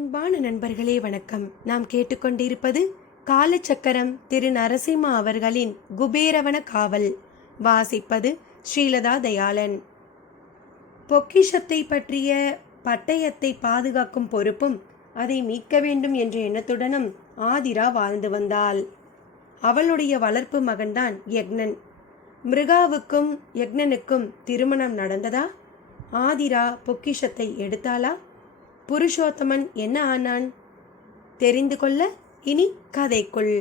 அன்பான நண்பர்களே வணக்கம். நாம் கேட்டுக்கொண்டிருப்பது காலச்சக்கரம் திரு நரசிம்மா அவர்களின் குபேரவன காவல். வாசிப்பது ஸ்ரீலதா தயாளன். பொக்கிஷத்தை பற்றிய பட்டயத்தை பாதுகாக்கும் பொறுப்பும் அதை மீட்க வேண்டும் என்ற எண்ணத்துடனும் ஆதிரா வாழ்ந்து வந்தாள். அவளுடைய வளர்ப்பு மகன்தான் யக்னன். மிருகாவுக்கும் யக்னனுக்கும் திருமணம் நடந்ததா? ஆதிரா பொக்கிஷத்தை எடுத்தாளா? புருஷோத்தமன் என்ன ஆனான்? தெரிந்து கொள்ள இனி கதைக்குள்.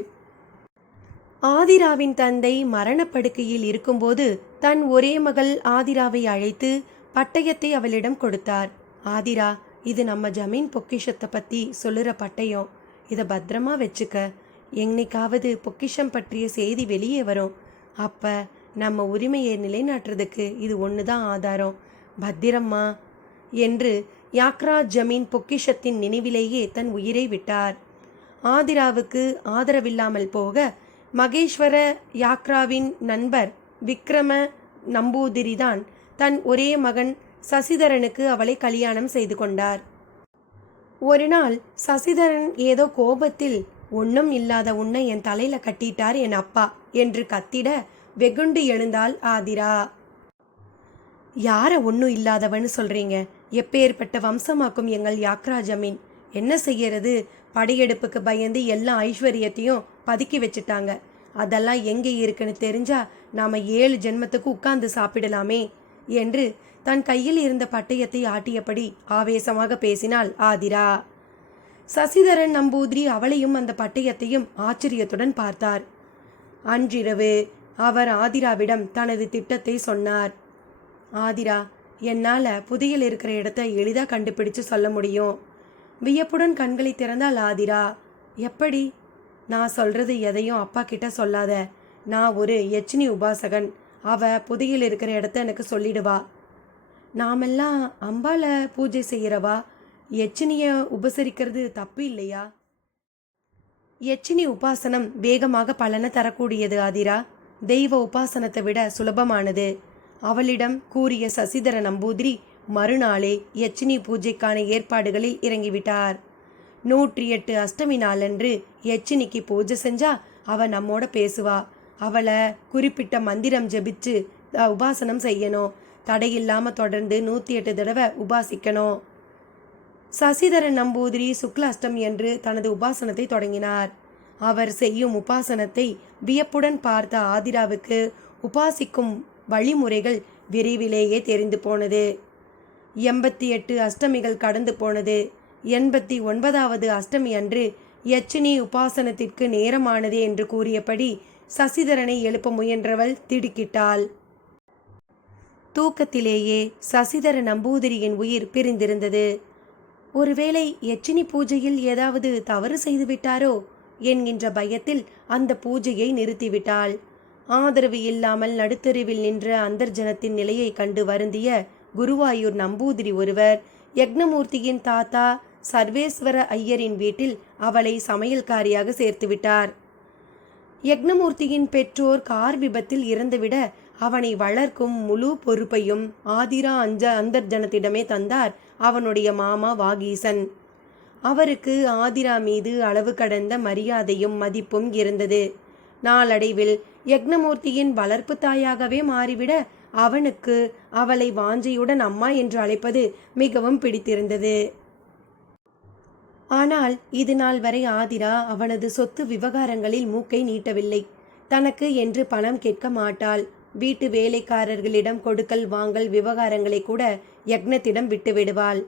ஆதிராவின் தந்தை மரணப்படுக்கையில் இருக்கும்போது தன் ஒரே மகள் ஆதிராவை அழைத்து பட்டயத்தை அவளிடம் கொடுத்தார். ஆதிரா, இது நம்ம ஜமீன் பொக்கிஷத்தை பத்தி சொல்லுற பட்டயம். இதை பத்திரமா வச்சுக்க. என்னைக்காவது பொக்கிஷம் பற்றிய செய்தி வெளியே வரும். அப்ப நம்ம உரிமையை நிலைநாட்டுறதுக்கு இது ஒண்ணுதான் ஆதாரம். பத்திரம்மா என்று யாக்ரா ஜமீன் பொக்கிஷத்தின் நினைவிலேயே தன் உயிரை விட்டார். ஆதிராவுக்கு ஆதரவில்லாமல் போக மகேஸ்வர யாக்ராவின் நண்பர் விக்ரம நம்பூதிரிதான் தன் ஒரே மகன் சசிதரனுக்கு அவளை கல்யாணம் செய்து கொண்டார். ஒரு நாள் சசிதரன் ஏதோ கோபத்தில், ஒன்றும் இல்லாத உன்னை என் தலையில கட்டிட்டார் என் அப்பா என்று கத்திட வெகுண்டு எழுந்தாள் ஆதிரா. யார ஒன்றும் இல்லாதவன்னு சொல்றீங்க? எப்பேற்பட்ட வம்சமாக்கும் எங்கள் யாக்ரா ஜமீன். என்ன செய்யறது? படையெடுப்புக்கு பயந்து எல்லா ஐஸ்வர்யத்தையும் பதுக்கி வச்சுட்டாங்க. அதெல்லாம் எங்கே இருக்குன்னு தெரிஞ்சா நாம 7 ஜென்மத்துக்கு உட்கார்ந்து சாப்பிடலாமே என்று தன் கையில் இருந்த பட்டயத்தை ஆட்டியபடி ஆவேசமாக பேசினாள் ஆதிரா. சசிதரன் நம்பூதிரி அவளையும் அந்த பட்டயத்தையும் ஆச்சரியத்துடன் பார்த்தார். அன்றிரவு அவர் ஆதிராவிடம் தனது திட்டத்தை சொன்னார். ஆதிரா, என்னால் புதையல் இருக்கிற இடத்த எளிதாக கண்டுபிடிச்சு சொல்ல முடியும். வியப்புடன் கண்களை திறந்தாள் ஆதிரா. எப்படி? நான் சொல்றது எதையும் அப்பா கிட்ட சொல்லாத. நான் ஒரு யட்சினி உபாசகன். அவ புதையல் இருக்கிற இடத்த எனக்கு சொல்லிடுவா. நாமெல்லாம் அம்பால பூஜை செய்யறவா. யட்சினிய உபசரிக்கிறது தப்பு இல்லையா? யட்சினி உபாசனம் வேகமாக பலனை தரக்கூடியது ஆதிரா. தெய்வ உபாசனத்தை விட சுலபமானது. அவளிடம் கூறிய சசிதர நம்பூதிரி மறுநாளே யட்சினி பூஜைக்கான ஏற்பாடுகளில் இறங்கிவிட்டார். 108 அஷ்டமி நாளன்று யட்சினிக்கு பூஜை செஞ்சா அவ நம்மோட பேசுவா. அவளை குறிப்பிட்ட மந்திரம் ஜபிச்சு உபாசனம் செய்யணும். தடையில்லாம தொடர்ந்து 108 தடவை உபாசிக்கணும். சசிதரன் நம்பூதிரி சுக்ல அஷ்டமி என்று தனது உபாசனத்தை தொடங்கினார். அவர் செய்யும் உபாசனத்தை வியப்புடன் பார்த்த ஆதிராவுக்கு உபாசிக்கும் வழிமுறைகள் விரைவிலேயே தெரிந்து போனது. 88 அஷ்டமிகள் கடந்து போனது. 89வது அஷ்டமி அன்று யட்சினி உபாசனத்திற்கு நேரமானது என்று கூறியபடி சசிதரனை எழுப்ப முயன்றவள் திடுக்கிட்டாள். தூக்கத்திலேயே சசிதர நம்பூதிரியின் உயிர் பிரிந்திருந்தது. ஒருவேளை யட்சினி பூஜையில் ஏதாவது தவறு செய்துவிட்டாரோ என்கின்ற பயத்தில் அந்த பூஜையை நிறுத்திவிட்டாள். ஆதரவு இல்லாமல் நடுத்தெருவில் நின்ற அந்தர்ஜனத்தின் நிலையை கண்டு வருந்திய குருவாயூர் நம்பூதிரி ஒருவர் யக்னமூர்த்தியின் தாத்தா சர்வேஸ்வர ஐயரின் வீட்டில் அவளை சமையல்காரியாக சேர்த்துவிட்டார். யக்னமூர்த்தியின் பெற்றோர் கார் விபத்தில் இறந்துவிட அவனை வளர்க்கும் முழு பொறுப்பையும் ஆதிரா அந்தர்ஜனத்திடமே தந்தார் அவனுடைய மாமா வாகீசன். அவருக்கு ஆதிரா மீது அளவு கடந்த மரியாதையும் மதிப்பும் இருந்தது. நாளடைவில் யக்னமூர்த்தியின் வளர்ப்பு தாயாகவே மாறிவிட அவனுக்கு அவளை வாஞ்சையுடன் அம்மா என்று அழைப்பது மிகவும் பிடித்திருந்தது. ஆனால் இது நாள் வரை ஆதிரா அவனது சொத்து விவகாரங்களில் மூக்கை நீட்டவில்லை. தனக்கு என்று பணம் கேட்க மாட்டாள். வீட்டு வேலைக்காரர்களிடம் கொடுக்கல் வாங்கல் விவகாரங்களை கூட யக்னத்திடம் விட்டு விடுவாள்.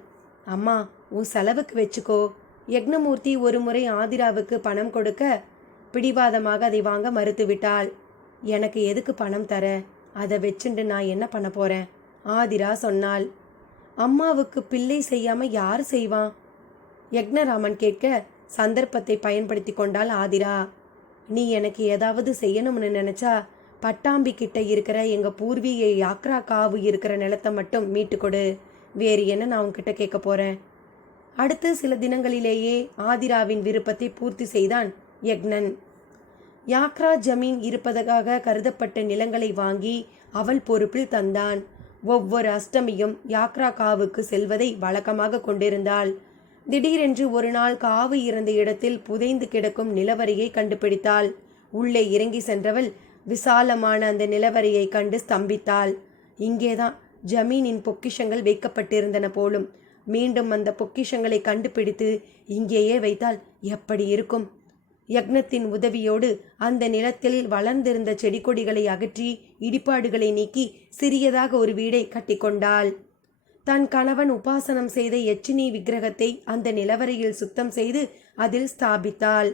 அம்மா, உன் செலவுக்கு வச்சுக்கோ. யக்னமூர்த்தி ஒரு முறை ஆதிராவுக்கு பணம் கொடுக்க பிடிவாதமாக அதை வாங்க மறுத்துவிட்டாள். எனக்கு எதுக்கு பணம் தர? அதை வச்சுண்டு நான் என்ன பண்ண போறேன்? ஆதிரா சொன்னாள். அம்மாவுக்கு பிள்ளை செய்யாம யார் செய்வான்? யக்னராமன் கேட்க சந்தர்ப்பத்தை பயன்படுத்தி கொண்டாள் ஆதிரா. நீ எனக்கு ஏதாவது செய்யணும்னு நினைச்சா பட்டாம்பி கிட்ட இருக்கிற எங்க பூர்வீக யாக்ரா காவு இருக்கிற நிலத்தை மட்டும் மீட்டு கொடு. வேறு என்ன நான் உன்கிட்ட கேட்க போறேன்? அடுத்து சில தினங்களிலேயே ஆதிராவின் விருப்பத்தை பூர்த்தி செய்தான் யக்னன். யாக்ரா ஜமீன் இருப்பதாக கருதப்பட்ட நிலங்களை வாங்கி அவள் பொறுப்பில் தந்தான். ஒவ்வொரு அஷ்டமியும் யாக்ரா காவுக்கு செல்வதை வழக்கமாக கொண்டிருந்தாள். திடீரென்று ஒரு நாள் காவு இருந்த இடத்தில் புதைந்து கிடக்கும் நிலவரியை கண்டுபிடித்தாள். உள்ளே இறங்கி சென்றவள் விசாலமான அந்த நிலவரியை கண்டு ஸ்தம்பித்தாள். இங்கேதான் ஜமீனின் பொக்கிஷங்கள் வைக்கப்பட்டிருந்தன போலும். மீண்டும் அந்த பொக்கிஷங்களை கண்டுபிடித்து இங்கேயே வைத்தால் எப்படி இருக்கும்? யக்னத்தின் உதவியோடு அந்த நிலத்தில் வளர்ந்திருந்த செடி கொடிகளை அகற்றி இடிபாடுகளை நீக்கி சிறியதாக ஒரு வீடை கட்டிக்கொண்டாள். தன் கணவன் உபாசனம் செய்த யட்சினி விக்கிரகத்தை அந்த நிலவரையில் சுத்தம் செய்து அதில் ஸ்தாபித்தாள்.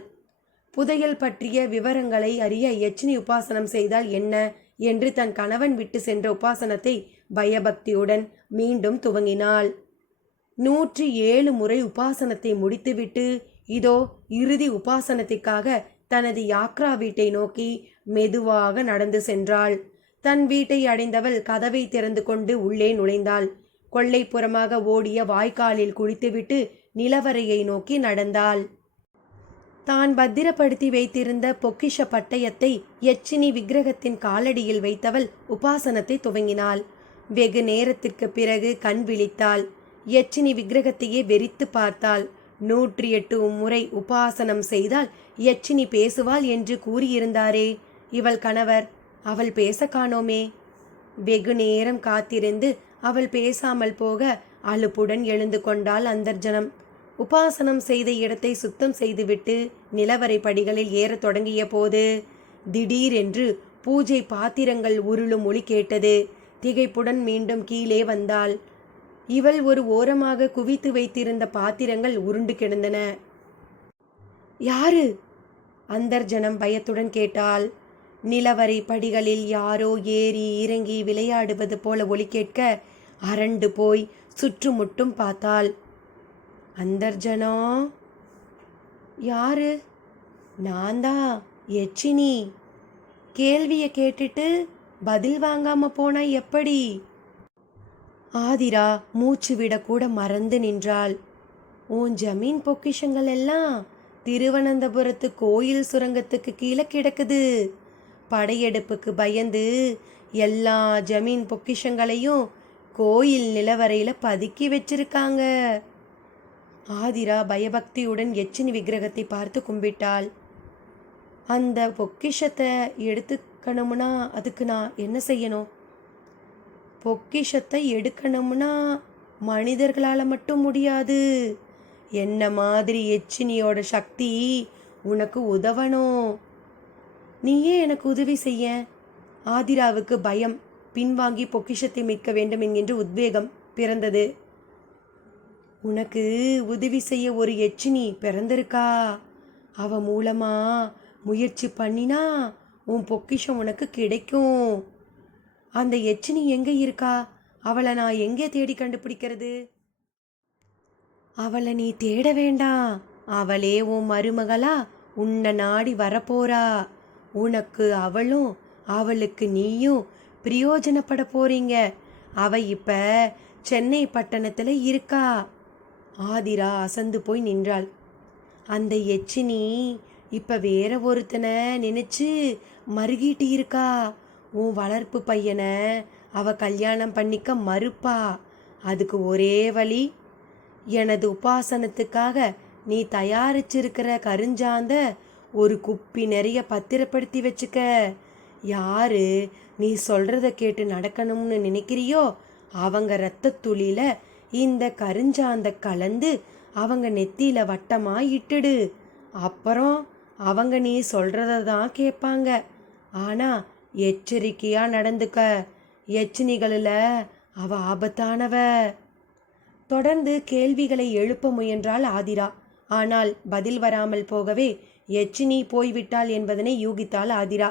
புதையல் பற்றிய விவரங்களை அறிய யட்சினி உபாசனம் செய்தால் என்ன என்று தன் கணவன் விட்டு சென்ற உபாசனத்தை பயபக்தியுடன் மீண்டும் துவங்கினாள். 107 முறை உபாசனத்தை முடித்துவிட்டு இதோ இறுதி உபாசனத்திற்காக தனது யாக்ரா வீட்டை நோக்கி மெதுவாக நடந்து சென்றாள். தன் வீட்டை அடைந்தவள் கதவை திறந்து கொண்டு உள்ளே நுழைந்தாள். கொல்லைப்புறமாக ஓடிய வாய்க்காலில் குளித்துவிட்டு நிலவரையை நோக்கி நடந்தாள். தான் பத்திரப்படுத்தி வைத்திருந்த பொக்கிஷ பட்டயத்தை யட்சினி விக்கிரகத்தின் காலடியில் வைத்தவள் உபாசனத்தை துவங்கினாள். வெகு நேரத்திற்கு பிறகு கண் விழித்தாள். யட்சினி விக்கிரகத்தையே வெறித்து பார்த்தாள். 108 முறை உபாசனம் செய்தால் யட்சினி பேசுவாள் என்று கூறியிருந்தாரே இவள் கணவர். அவள் பேச காணோமே. வெகு நேரம் காத்திருந்து அவள் பேசாமல் போக அலுப்புடன் எழுந்து கொண்டாள் அந்தர்ஜனம். உபாசனம் செய்த இடத்தை சுத்தம் செய்துவிட்டு நிலவரை படிகளில் ஏறத் தொடங்கிய போது திடீரென்று பூஜை பாத்திரங்கள் உருளும் ஒலி கேட்டது. திகைப்புடன் மீண்டும் கீழே வந்தாள். இவள் ஒரு ஓரமாக குவித்து வைத்திருந்த பாத்திரங்கள் உருண்டு கிடந்தன. யாரு? அந்தர்ஜனம் பயத்துடன் கேட்டாள். நிலவரை படிகளில் யாரோ ஏறி இறங்கி விளையாடுவது போல ஒலி கேட்க அரண்டு போய் சுற்றுமுட்டும் பார்த்தாள். அந்தர்ஜனா? யாரு? நான் தான், யட்சினி. கேள்வியை கேட்டுட்டு பதில் வாங்காம போனா எப்படி? ஆதிரா மூச்சு விடக்கூட மறந்து நின்றாள். உன் ஜமீன் பொக்கிஷங்கள் எல்லாம் திருவனந்தபுரத்து கோயில் சுரங்கத்துக்கு கீழே கிடக்குது. படையெடுப்புக்கு பயந்து எல்லா ஜமீன் பொக்கிஷங்களையும் கோயில் நிலவரையில பதுக்கி வச்சிருக்காங்க. ஆதிரா பயபக்தியுடன் யட்சினி விக்கிரகத்தை பார்த்து கும்பிட்டாள். அந்த பொக்கிஷத்தை எடுத்துக்கணும்னா அதுக்கு நான் என்ன செய்யணும்? பொக்கிஷத்தை எடுக்கணும்னா மனிதர்களால் மட்டும் முடியாது. என்ன மாதிரி யட்சினியோட சக்தி உனக்கு உதவணும். நீயே எனக்கு உதவி செய்ய. ஆதிராவுக்கு பயம் பின்வாங்கி பொக்கிஷத்தை மீட்க வேண்டும் என்கின்ற உத்வேகம் பிறந்தது. உனக்கு உதவி செய்ய ஒரு யட்சினி பிறந்திருக்கா. அவ மூலமா முயற்சி பண்ணினா உன் பொக்கிஷம் உனக்கு கிடைக்கும். அந்த யட்சினி எங்கே இருக்கா? அவளை நான் எங்கே தேடி கண்டுபிடிக்கிறது? அவளை நீ தேட வேண்டாம். அவளே உன் மருமகளா உன்னை நாடி வரப்போறா. உனக்கு அவளும் அவளுக்கு நீயும் பிரயோஜனப்பட போறீங்க. அவ இப்ப சென்னை பட்டணத்துல இருக்கா. ஆதிரா அசந்து போய் நின்றாள். அந்த யட்சினி இப்ப வேற ஒருத்தனை நினைச்சு மருகிட்டு இருக்கா. உன் வளர்ப்பு பையனை அவ கல்யாணம் பண்ணிக்க மறுப்பா. அதுக்கு ஒரே வழி, எனது உபாசனத்துக்காக நீ தயாரிச்சிருக்கிற கருஞ்சாந்த ஒரு குப்பி நிறைய பத்திரப்படுத்தி வச்சுக்க. யாரு நீ சொல்றத கேட்டு நடக்கணும்னு நினைக்கிறியோ அவங்க இரத்த துளியில இந்த கருஞ்சாந்த கலந்து அவங்க நெத்தியில வட்டமா இட்டுடு. அப்புறம் அவங்க நீ சொல்றத தான் கேட்பாங்க. ஆனா எச்சரிக்கையா நடந்துக்க. யட்சினிகளில் அவ ஆபத்தானவ. தொடர்ந்து கேள்விகளை எழுப்ப முயன்றாள் ஆதிரா. ஆனால் பதில் வராமல் போகவே யட்சினி போய்விட்டாள் என்பதனை யூகித்தாள் ஆதிரா.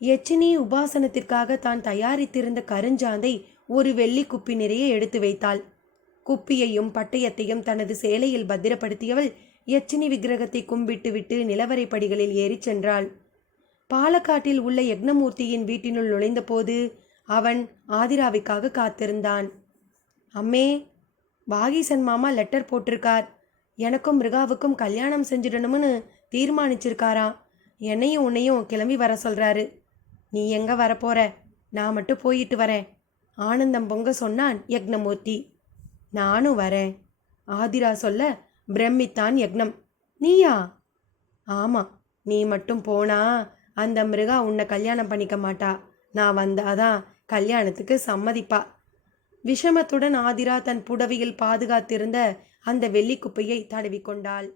யட்சினி உபாசனத்திற்காக தான் தயாரித்திருந்த கருஞ்சாந்தை ஒரு வெள்ளி குப்பி நிறைய எடுத்து வைத்தாள். குப்பியையும் பட்டயத்தையும் தனது சேலையில் பத்திரப்படுத்தியவள் யட்சினி விக்கிரகத்தை கும்பிட்டு விட்டு நிலவரை படிகளில் ஏறிச் சென்றாள். பாலக்காட்டில் உள்ள யக்னமூர்த்தியின் வீட்டினுள் நுழைந்த போது அவன் ஆதிராவிற்காக காத்திருந்தான். அம்மே, வாகீசன் மாமா லெட்டர் போட்டிருக்கார். எனக்கும் மிருகாவுக்கும் கல்யாணம் செஞ்சிடணும்னு தீர்மானிச்சிருக்காராம். என்னையும் உன்னையும் கிளம்பி வர சொல்றாரு. நீ எங்க வரப்போற? நான் மட்டும் போயிட்டு வரேன். ஆனந்தம் பொங்க சொன்னான் யக்னமூர்த்தி. நானும் வரேன். ஆதிரா சொல்ல, பிரமித்தான் யக்னம். நீயா? ஆமா, நீ மட்டும் போனா அந்த மிருகா உன்னை கல்யாணம் பண்ணிக்க மாட்டா. நான் வந்தாதான் கல்யாணத்துக்கு சம்மதிப்பா. விஷமத்துடன் ஆதிரா தன் புடவையில் பாதுகாத்திருந்த அந்த வெள்ளிக்குப்பையை தடவிக்கொண்டாள்.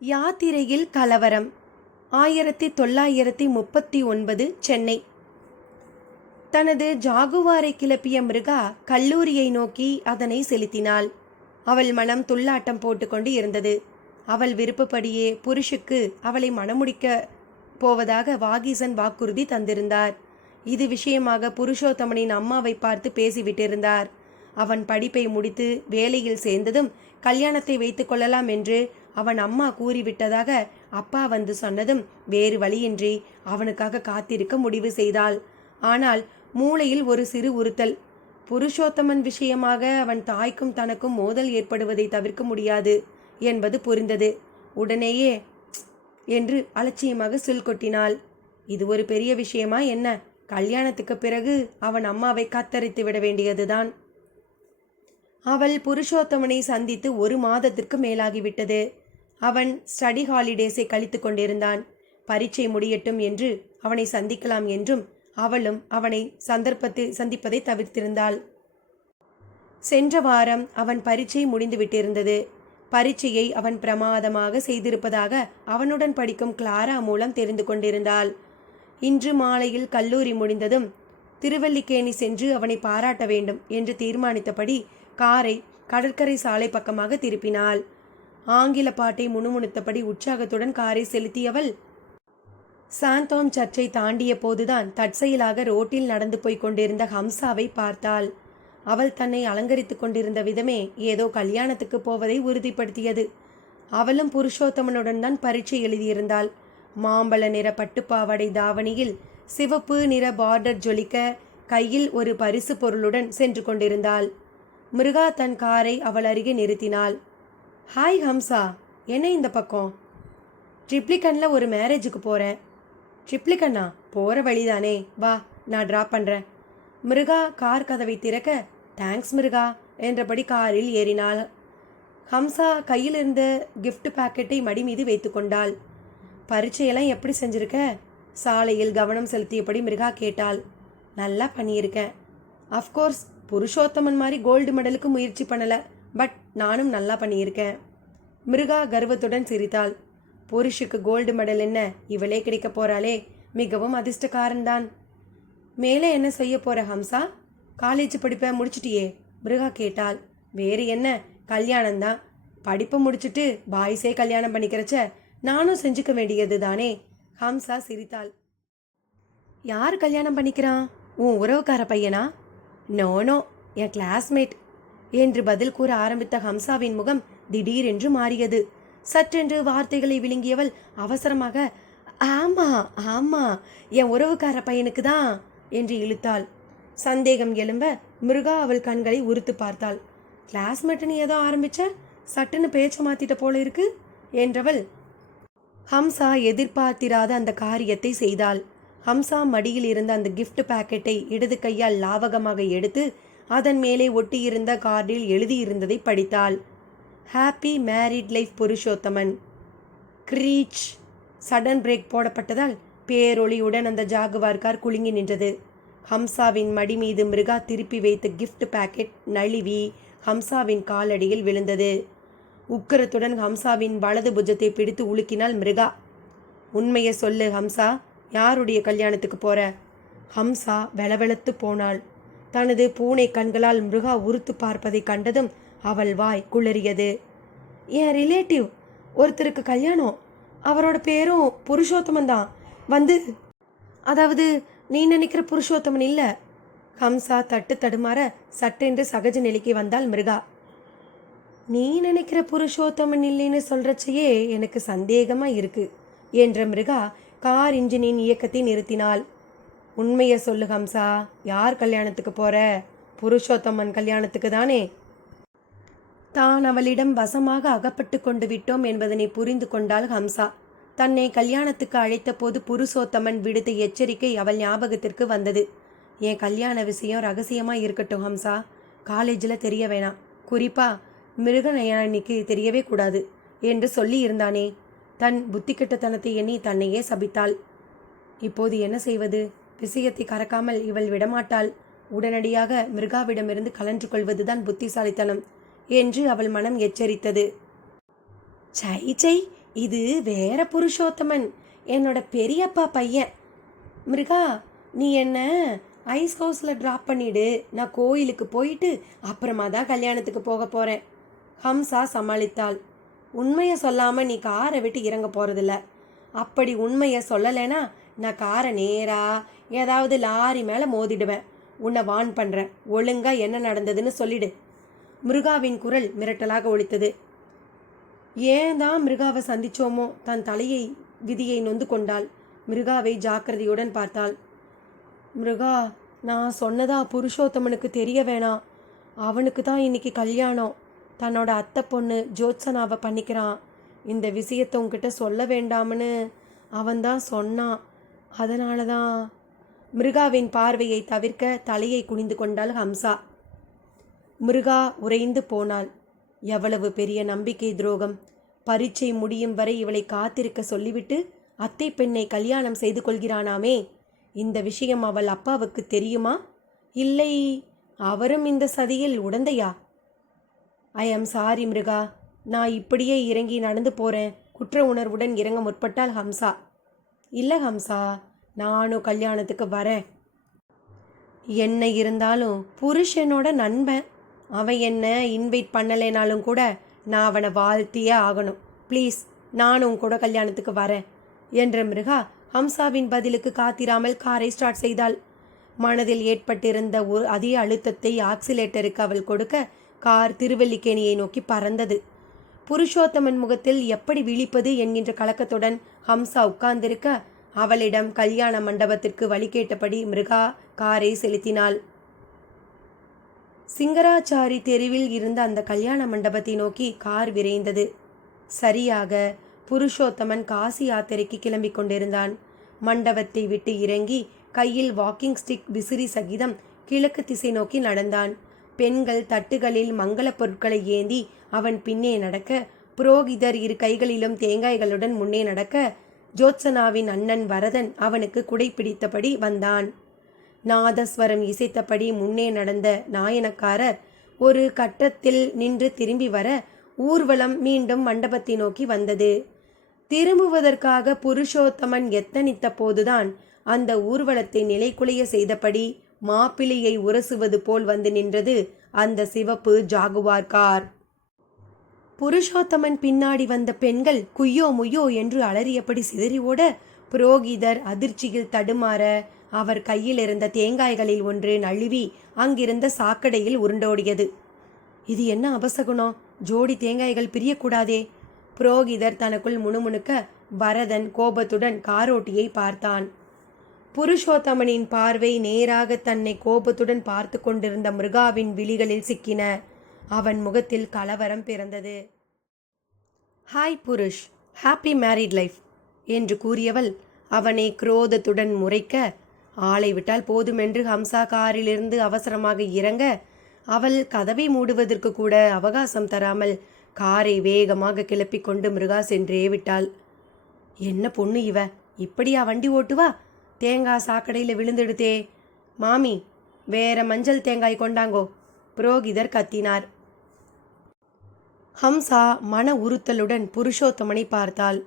யாத்திரையில் கலவரம். 1939 சென்னை. தனது ஜாகுவாரை கிளப்பிய மிருகா கல்லூரியை நோக்கி அதனை செலுத்தினாள். அவள் மனம் துள்ளாட்டம் போட்டுக்கொண்டு இருந்தது. அவள் விருப்பப்படியே புருஷுக்கு அவளை மணமுடிக்க போவதாக வாகீசன் வாக்குறுதி தந்திருந்தார். இது விஷயமாக புருஷோத்தமனின் அம்மாவை பார்த்து பேசிவிட்டிருந்தார். அவன் படிப்பை முடித்து வேலையில் சேர்ந்ததும் கல்யாணத்தை வைத்துக் கொள்ளலாம் என்று அவன் அம்மா கூறிவிட்டதாக அப்பா வந்து சொன்னதும் வேறு வழியின்றி அவனுக்காக காத்திருக்க முடிவு செய்தாள். ஆனால் மூளையில் ஒரு சிறு உறுத்தல். புருஷோத்தமன் விஷயமாக அவன் தாய்க்கும் தனக்கும் மோதல் ஏற்படுவதை தவிர்க்க முடியாது என்பது புரிந்தது. உடனேயே என்று அலட்சியமாக சொல் கொட்டினாள். இது ஒரு பெரிய விஷயமா என்ன? கல்யாணத்துக்கு பிறகு அவன் அம்மாவை கத்தரித்து விட வேண்டியதுதான். அவள் புருஷோத்தமனை சந்தித்து 1 மாதத்திற்கு மேலாகிவிட்டது. அவன் ஸ்டடி ஹாலிடேஸை கழித்து கொண்டிருந்தான். பரீட்சை முடியட்டும் என்று அவனை சந்திக்கலாம் என்றும் அவளும் அவனை சந்திப்பதை தவிர்த்திருந்தாள். சென்ற வாரம் அவன் பரீட்சை முடிந்துவிட்டிருந்தது. பரீட்சையை அவன் பிரமாதமாக செய்திருப்பதாக அவனுடன் படிக்கும் கிளாரா மூலம் தெரிந்து கொண்டிருந்தாள். இன்று மாலையில் கல்லூரி முடிந்ததும் திருவல்லிக்கேணி சென்று அவனை பாராட்ட வேண்டும் என்று தீர்மானித்தபடி காரை கடற்கரை சாலை பக்கமாக திருப்பினாள். ஆங்கில பாட்டை முணுமுணுத்தபடி உற்சாகத்துடன் காரை செலுத்தியவள் சாந்தோம் சர்ச்சை தாண்டிய போதுதான் தற்செயலாக ரோட்டில் நடந்து போய் கொண்டிருந்த ஹம்சாவை பார்த்தாள். அவள் தன்னை அலங்கரித்துக் கொண்டிருந்த விதமே ஏதோ கல்யாணத்துக்கு போவதை உறுதிப்படுத்தியது. அவளும் புருஷோத்தமனுடன் தான் பரீட்சை எழுதியிருந்தாள். மாம்பழ நிற பட்டுப்பாவடை தாவணியில் சிவப்பு நிற பார்டர் ஜொலிக்க கையில் ஒரு பரிசு பொருளுடன் சென்று கொண்டிருந்தாள். மிருகா தன் காரை அவள் அருகே நிறுத்தினாள். ஹாய் ஹம்சா, என்ன இந்த பக்கம்? ட்ரிப்ளிகனில் ஒரு மேரேஜுக்கு போகிறேன். ட்ரிப்ளிகன்னா? போகிற வழிதானே, வா நான் ட்ராப் பண்ணுறேன். மிருகா கார் கதவை திறக்க, தேங்க்ஸ் மிருகா என்றபடி காரில் ஏறினாள். ஹம்சா கையில் இருந்த கிஃப்ட் பாக்கெட்டை மடி மீது வைத்து கொண்டாள். பரீட்சையெல்லாம் எப்படி செஞ்சுருக்க? சாலையில் கவனம் செலுத்தியபடி மிருகா கேட்டாள். நல்லா பண்ணியிருக்கேன். அஃப்கோர்ஸ் புருஷோத்தமன் மாதிரி கோல்டு மெடலுக்கு முயற்சி பண்ணலை, பட் நானும் நல்லா பண்ணியிருக்கேன். மிருகா கர்வத்துடன் சிரித்தாள். புருஷுக்கு கோல்டு மெடல் என்ன, இவளே கிடைக்க போறாளே, மிகவும் அதிர்ஷ்டக்காரன்தான். மேலே என்ன செய்ய போற ஹம்சா? காலேஜ் படிப்பை முடிச்சிட்டியே? மிருகா கேட்டாள். வேறு என்ன, கல்யாணம்தான். படிப்பை முடிச்சுட்டு பாய்ஸே கல்யாணம் பண்ணிக்கிறச்ச நானும் செஞ்சுக்க வேண்டியது தானே. ஹம்சா சிரித்தாள். யார் கல்யாணம் பண்ணிக்கிறான்? உன் உறவுக்கார பையனா? நோ, என் கிளாஸ்மேட் என்று பதில் கூற ஆரம்பித்த ஹம்சாவின் முகம் திடீரென்று மாறியது. சற்றென்று வார்த்தைகளை விழுங்கியவள் அவசரமாக, ஆமா ஆமா, என் உறவுக்கார பையனுக்கு தான் என்று இழுத்தாள். சந்தேகம் எழும்ப மிருகா அவள் கண்களை உறுத்து பார்த்தாள். கிளாஸ்மேட்டுன்னு ஏதோ ஆரம்பிச்ச, சட்டுன்னு பேச்ச மாத்திட்ட போல இருக்கு என்றவள் ஹம்சா எதிர்பார்த்திராத அந்த காரியத்தை செய்தாள். ஹம்சா மடியில் இருந்த அந்த கிஃப்ட் பாக்கெட்டை இடது கையால் லாவகமாக எடுத்து அதன் மேலே ஒட்டியிருந்த கார்டில் எழுதியிருந்ததை படித்தாள். Happy married life Purushothaman. கிரீச்! சடன் பிரேக் போடப்பட்டதால் பேரொளியுடன் அந்த ஜாகுவார் கார் குலுங்கி நின்றது. ஹம்சாவின் மடி மீது மிருகா திருப்பி வைத்த கிஃப்ட் பாக்கெட் நழுவி ஹம்சாவின் காலடியில் விழுந்தது. உக்கரத்துடன் ஹம்சாவின் வலது புஜத்தை பிடித்து உலுக்கினாள் மிருகா. உண்மையை சொல்லு ஹம்சா, யாருடைய கல்யாணத்துக்கு போற? ஹம்சா வெளவெளத்து போனாள். தனது பூனை கண்களால் மிருகா உறுத்து பார்ப்பதை கண்டதும் அவள் வாய் குளறியது. என் ரிலேட்டிவ் ஒருத்தருக்கு கல்யாணம், அவரோட பேரும் புருஷோத்தமன் தான். அதாவது நீ நினைக்கிற புருஷோத்தமன் இல்லை. ஹம்சா தட்டு தடுமாற சட்டென்று சகஜ நிலைக்கு வந்தாள் மிருகா. நீ நினைக்கிற புருஷோத்தமன் இல்லைன்னு சொல்றச்சையே எனக்கு சந்தேகமா இருக்கு என்ற மிருகா கார் இன்ஜினின் இயக்கத்தை நிறுத்தினாள். உண்மையை சொல்லு ஹம்சா, யார் கல்யாணத்துக்கு போற? புருஷோத்தமன் கல்யாணத்துக்கு தானே. தான் அவளிடம் வசமாக அகப்பட்டு கொண்டு விட்டோம் என்பதனை புரிந்து கொண்டாள் ஹம்சா. தன்னை கல்யாணத்துக்கு அழைத்த போது புருஷோத்தமன் விடுத்த எச்சரிக்கை அவள் ஞாபகத்திற்கு வந்தது. என் கல்யாண விஷயம் ரகசியமாக இருக்கட்டும் ஹம்சா, காலேஜில் தெரிய வேணாம். குறிப்பா மிருகநயனிக்கு தெரியவே கூடாது என்று சொல்லி இருந்தானே. தன் புத்திக்கெட்டத்தனத்தை எண்ணி தன்னையே சபித்தாள். இப்போது என்ன செய்வது? விஷயத்தை கறக்காமல் இவள் விடமாட்டாள். உடனடியாக மிருகாவிடமிருந்து கலன்று கொள்வதுதான் புத்திசாலித்தனம் என்று அவள் மனம் எச்சரித்தது. சை சை, இது வேற புருஷோத்தமன், என்னோட பெரியப்பா பையன். மிருகா, நீ என்ன ஐஸ் ஹவுஸில் ட்ராப் பண்ணிடு. நான் கோயிலுக்கு போயிட்டு அப்புறமா தான் கல்யாணத்துக்கு போக போகிறேன். ஹம்சா சமாளித்தாள். உண்மையை சொல்லாமல் நீ காரை விட்டு இறங்க போகிறதில்ல. அப்படி உண்மையை சொல்லலைன்னா நான் காரை நேராக ஏதாவது லாரி மேலே மோதிடுவேன். உன்னை வான் பண்ணுறேன். ஒழுங்காக என்ன நடந்ததுன்னு சொல்லிடு. மிருகாவின் குரல் மிரட்டலாக ஒலித்தது. ஏன் தான் மிருகாவை சந்திச்சோமோ? தன் தலையை விதியை நொந்து கொண்டாள். மிருகாவை ஜாக்கிரதையுடன் பார்த்தாள். மிருகா, நான் சொன்னதா புருஷோத்தமனுக்கு தெரிய வேணாம். அவனுக்கு தான் இன்னைக்கு கல்யாணம். தன்னோட அத்தை பொண்ணு ஜோத்சனாவை பண்ணிக்கிறான். இந்த விஷயத்தை உன்கிட்ட சொல்ல வேண்டாம்னு அவன்தான் சொன்னான். அதனால தான். மிருகாவின் பார்வையை தவிர்க்க தலையை குனிந்து கொண்டாள் ஹம்சா. மிருகா உறைந்து போனாள். எவ்வளவு பெரிய நம்பிக்கை துரோகம்! பரீட்சை முடியும் வரை இவளை காத்திருக்க சொல்லிவிட்டு அத்தை பெண்ணை கல்யாணம் செய்து கொள்கிறானாமே. இந்த விஷயம் அவள் அப்பாவுக்கு தெரியுமா? இல்லை அவரும் இந்த சதியில் உடந்தையா? ஐ ஆம் சாரி மிருகா, நான் இப்படியே இறங்கி நடந்து போகிறேன். குற்ற உணர்வுடன் இறங்க முற்பட்டாள் ஹம்சா. இல்லை ஹம்சா, நானும் கல்யாணத்துக்கு வரேன். என்ன இருந்தாலும் புருஷனோட நண்பன். அவன் என்ன இன்வைட் பண்ணலைனாலும் கூட நான் அவனை வாழ்த்தியே ஆகணும். ப்ளீஸ், நானும் கூட கல்யாணத்துக்கு வரேன் என்ற மிருகா ஹம்சாவின் பதிலுக்கு காத்திராமல் காரை ஸ்டார்ட் செய்தாள். மனதில் ஏற்பட்டிருந்த ஒரு அதே அழுத்தத்தை ஆக்சிலேட்டருக்கு அவள் கொடுக்க கார் திருவல்லிக்கேணியை நோக்கி பறந்தது. புருஷோத்தமன் முகத்தில் எப்படி விழிப்பது என்கின்ற கலக்கத்துடன் ஹம்சா உட்கார்ந்திருக்க அவளிடம் கல்யாண மண்டபத்திற்கு வழி கேட்டபடி மிருகா காரை செலுத்தினாள். சிங்கராச்சாரி தெருவில் இருந்த அந்த கல்யாண மண்டபத்தை நோக்கி கார் விரைந்தது. சரியாக புருஷோத்தமன் காசி யாத்திரைக்கு கிளம்பிக் கொண்டிருந்தான். மண்டபத்தை விட்டு இறங்கி கையில் வாக்கிங் ஸ்டிக் விசிறி சகிதம் கிழக்கு திசை நோக்கி நடந்தான். பெண்கள் தட்டுகளில் மங்கள பொருட்களை ஏந்தி அவன் பின்னே நடக்க, புரோகிதர் இரு கைகளிலும் தேங்காய்களுடன் முன்னே நடக்க, ஜோத்சனாவின் அண்ணன் வரதன் அவனுக்கு குடை பிடித்தபடி வந்தான். நாதஸ்வரம் இசைத்தபடி முன்னே நடந்த நாயனக்காரர் ஒரு கட்டத்தில் நின்று திரும்பி வர ஊர்வலம் மீண்டும் மண்டபத்தை நோக்கி வந்தது. திரும்புவதற்காக புருஷோத்தமன் எத்தனித்த போதுதான் அந்த ஊர்வலத்தை நிலைகுலைய செய்தபடி மாப்பிள்ளையை உரசுவது போல் வந்து நின்றது அந்த சிவப்பு ஜாகுவார் கார். புருஷோத்தமன் பின்னாடி வந்த பெண்கள் குய்யோ முய்யோ என்று அலறியபடி சிதறி ஓட, புரோகிதர் அதிர்ச்சியில் தடுமாற அவர் கையில் இருந்த தேங்காய்களில் ஒன்று நழுவி அங்கிருந்த சாக்கடையில் உருண்டோடியது. இது என்ன அபசகுணம்? ஜோடி தேங்காய்கள் பிரியக்கூடாதே. புரோகிதர் தனக்குள் முணுமுணுக்க வரதன் கோபத்துடன் காரோட்டியை பார்த்தான். புருஷோத்தமனின் பார்வை நேராக தன்னை கோபத்துடன் பார்த்து கொண்டிருந்த மிருகாவின் விழிகளில் சிக்கின. அவன் முகத்தில் கலவரம் பிறந்தது. ஹாய் புருஷ், ஹாப்பி மேரிட் லைஃப் என்று கூறியவள் அவனை குரோதத்துடன் முறைக்க, ஆளை விட்டால் போதுமென்று ஹம்சா காரிலிருந்து அவசரமாக இறங்க, அவள் கதவை மூடுவதற்கு கூட அவகாசம் தராமல் காரை வேகமாக கிளப்பிக் கொண்டு மிருகா சென்றே விட்டாள். என்ன பொண்ணு இவ, இப்படியா வண்டி ஓட்டுவா? தேங்காய் சாக்கடையில் விழுந்தெடுத்தே. மாமி, வேற மஞ்சள் தேங்காய் கொண்டாங்கோ, புரோகிதர் கத்தினார். ஹம்சா மன உறுத்தலுடன் புருஷோத்தமனை பார்த்தாள்.